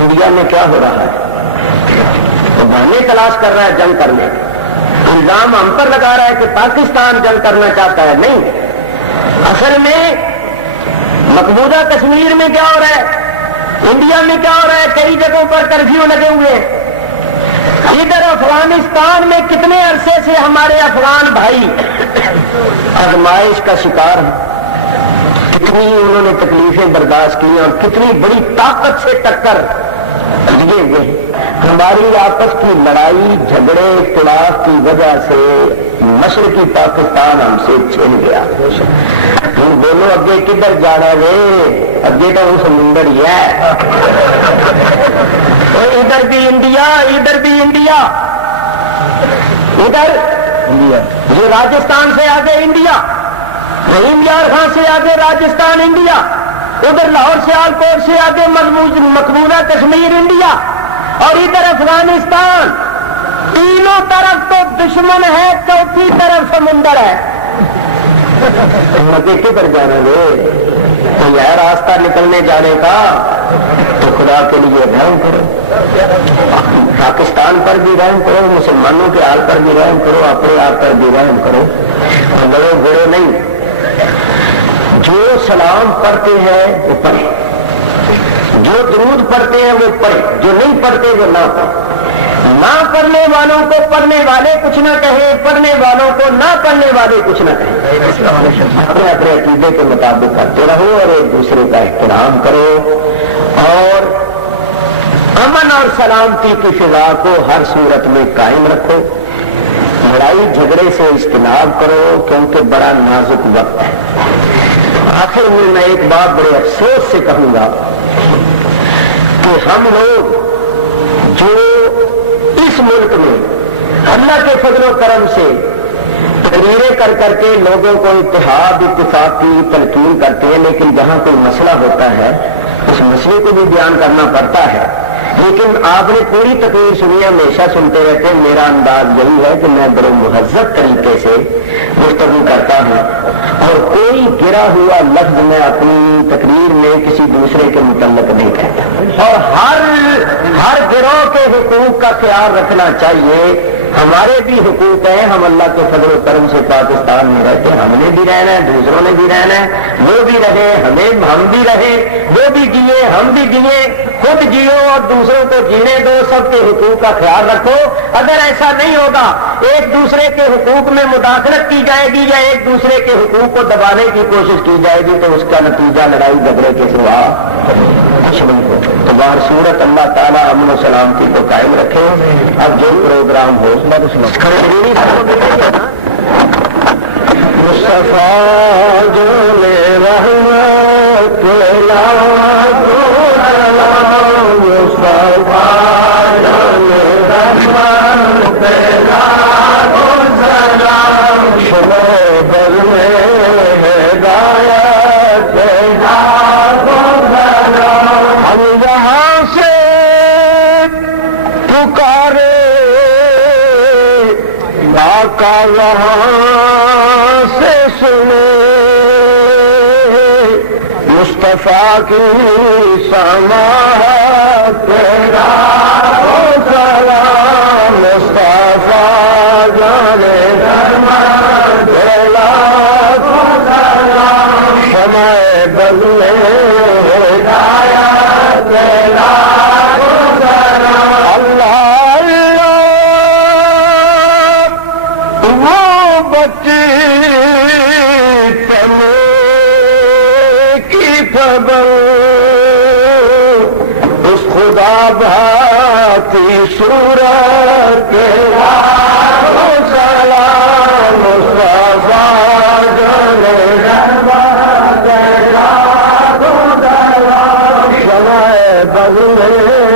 انڈیا میں کیا ہو رہا ہے, وہ بہانے تلاش کر رہا ہے جنگ کرنے, الزام ہم پر لگا رہا ہے کہ پاکستان جنگ کرنا چاہتا ہے. نہیں, اصل میں مقبوضہ کشمیر میں کیا ہو رہا ہے, انڈیا میں کیا ہو رہا ہے, کئی جگہوں پر کرفیو لگے ہوئے ہیں. ادھر افغانستان میں کتنے عرصے سے ہمارے افغان بھائی آزمائش کا شکار ہیں, کتنی انہوں نے تکلیفیں برداشت کی اور کتنی بڑی طاقت سے ٹکر لیے ہوئے. ہماری آپس کی لڑائی جھگڑے اختلاف کی وجہ سے مشرقی پاکستان ہم سے چھن گیا. تم بولو اگے کدھر جا رہے وے, اگے تو وہ سمندر ہی ہے. ادھر بھی انڈیا, ادھر بھی انڈیا, ادھر یہ راجستھان سے آگے انڈیا, رحیم یار خان سے آگے راجستھان انڈیا, ادھر لاہور سیالکوٹ سے آگے مقبوضہ کشمیر انڈیا اور ادھر افغانستان، تینوں طرف تو دشمن ہے، چوتھی طرف سمندر ہے. مزے کدھر جانا گے؟ کوئی ہے راستہ نکلنے جانے کا تو خدا کے لیے رحم کرو. پاکستان پر بھی رحم کرو، مسلمانوں کے حال پر بھی رحم کرو، اپنے آپ پر بھی رحم کرو. بڑے بڑے نہیں، جو سلام پڑھتے ہیں وہ پڑھے، جو درود پڑھتے ہیں وہ پڑھے، جو نہیں پڑھتے وہ نہ پڑھے. نہ پڑھنے والوں کو پڑھنے والے کچھ نہ کہیں، پڑھنے والوں کو نہ پڑھنے والے کچھ نہ کہیں. اپنے اپنے عقیدے کے مطابق کرتے رہو اور ایک دوسرے کا احترام کرو اور امن اور سلامتی کی فضا کو ہر صورت میں قائم رکھو. لڑائی جھگڑے سے اجتناب کرو کیونکہ بڑا نازک وقت ہے. آخر میں ایک بات بڑے افسوس سے کہوں گا کہ ہم لوگ جو اس ملک میں اللہ کے فضل و کرم سے تقریریں کر کر کے لوگوں کو اتحاد اتفاق کی تلقین کرتے ہیں، لیکن جہاں کوئی مسئلہ ہوتا ہے اس مسئلے کو بھی بیان کرنا پڑتا ہے. لیکن آپ نے پوری تقریر سنی، ہمیشہ سنتے رہتے ہیں. میرا انداز یہی ہے کہ میں بڑے مہذب طریقے سے گفتگو کرتا ہوں اور کوئی گرا ہوا لفظ میں اپنی تقریر میں کسی دوسرے کے متعلق نہیں کہتا اور ہر گروہ کے حقوق کا خیال رکھنا چاہیے. ہمارے بھی حقوق ہیں، ہم اللہ کے فضل و کرم سے پاکستان میں رہتے ہیں، ہم نے بھی رہنا ہے، دوسروں نے بھی رہنا ہے. وہ بھی رہے، ہم بھی رہے، وہ بھی جیے، ہم بھی جیے. خود جیو اور دوسروں کو جینے دو، سب کے حقوق کا خیال رکھو. اگر ایسا نہیں ہوگا، ایک دوسرے کے حقوق میں مداخلت کی جائے گی یا ایک دوسرے کے حقوق کو دبانے کی کوشش کی جائے گی تو اس کا نتیجہ لڑائی جھگڑے کے سوا کچھ نہیں ہو. تو بہر صورت اللہ تعالیٰ امن و سلامتی کو قائم رکھے. اب جو پروگرام ہو مصطفیٰ جو رحمت ہم یہاں سے پکارے آقا وہاں سے سنے مصطفیٰ کی سماعت تیرا سلام مصطفیٰ جانے رحمت شمع بدلے ہدایت تیرا اس خدا بھاتی صورت تیرا سلام مصطفیٰ جانے رحمت تیرا شمع بدلے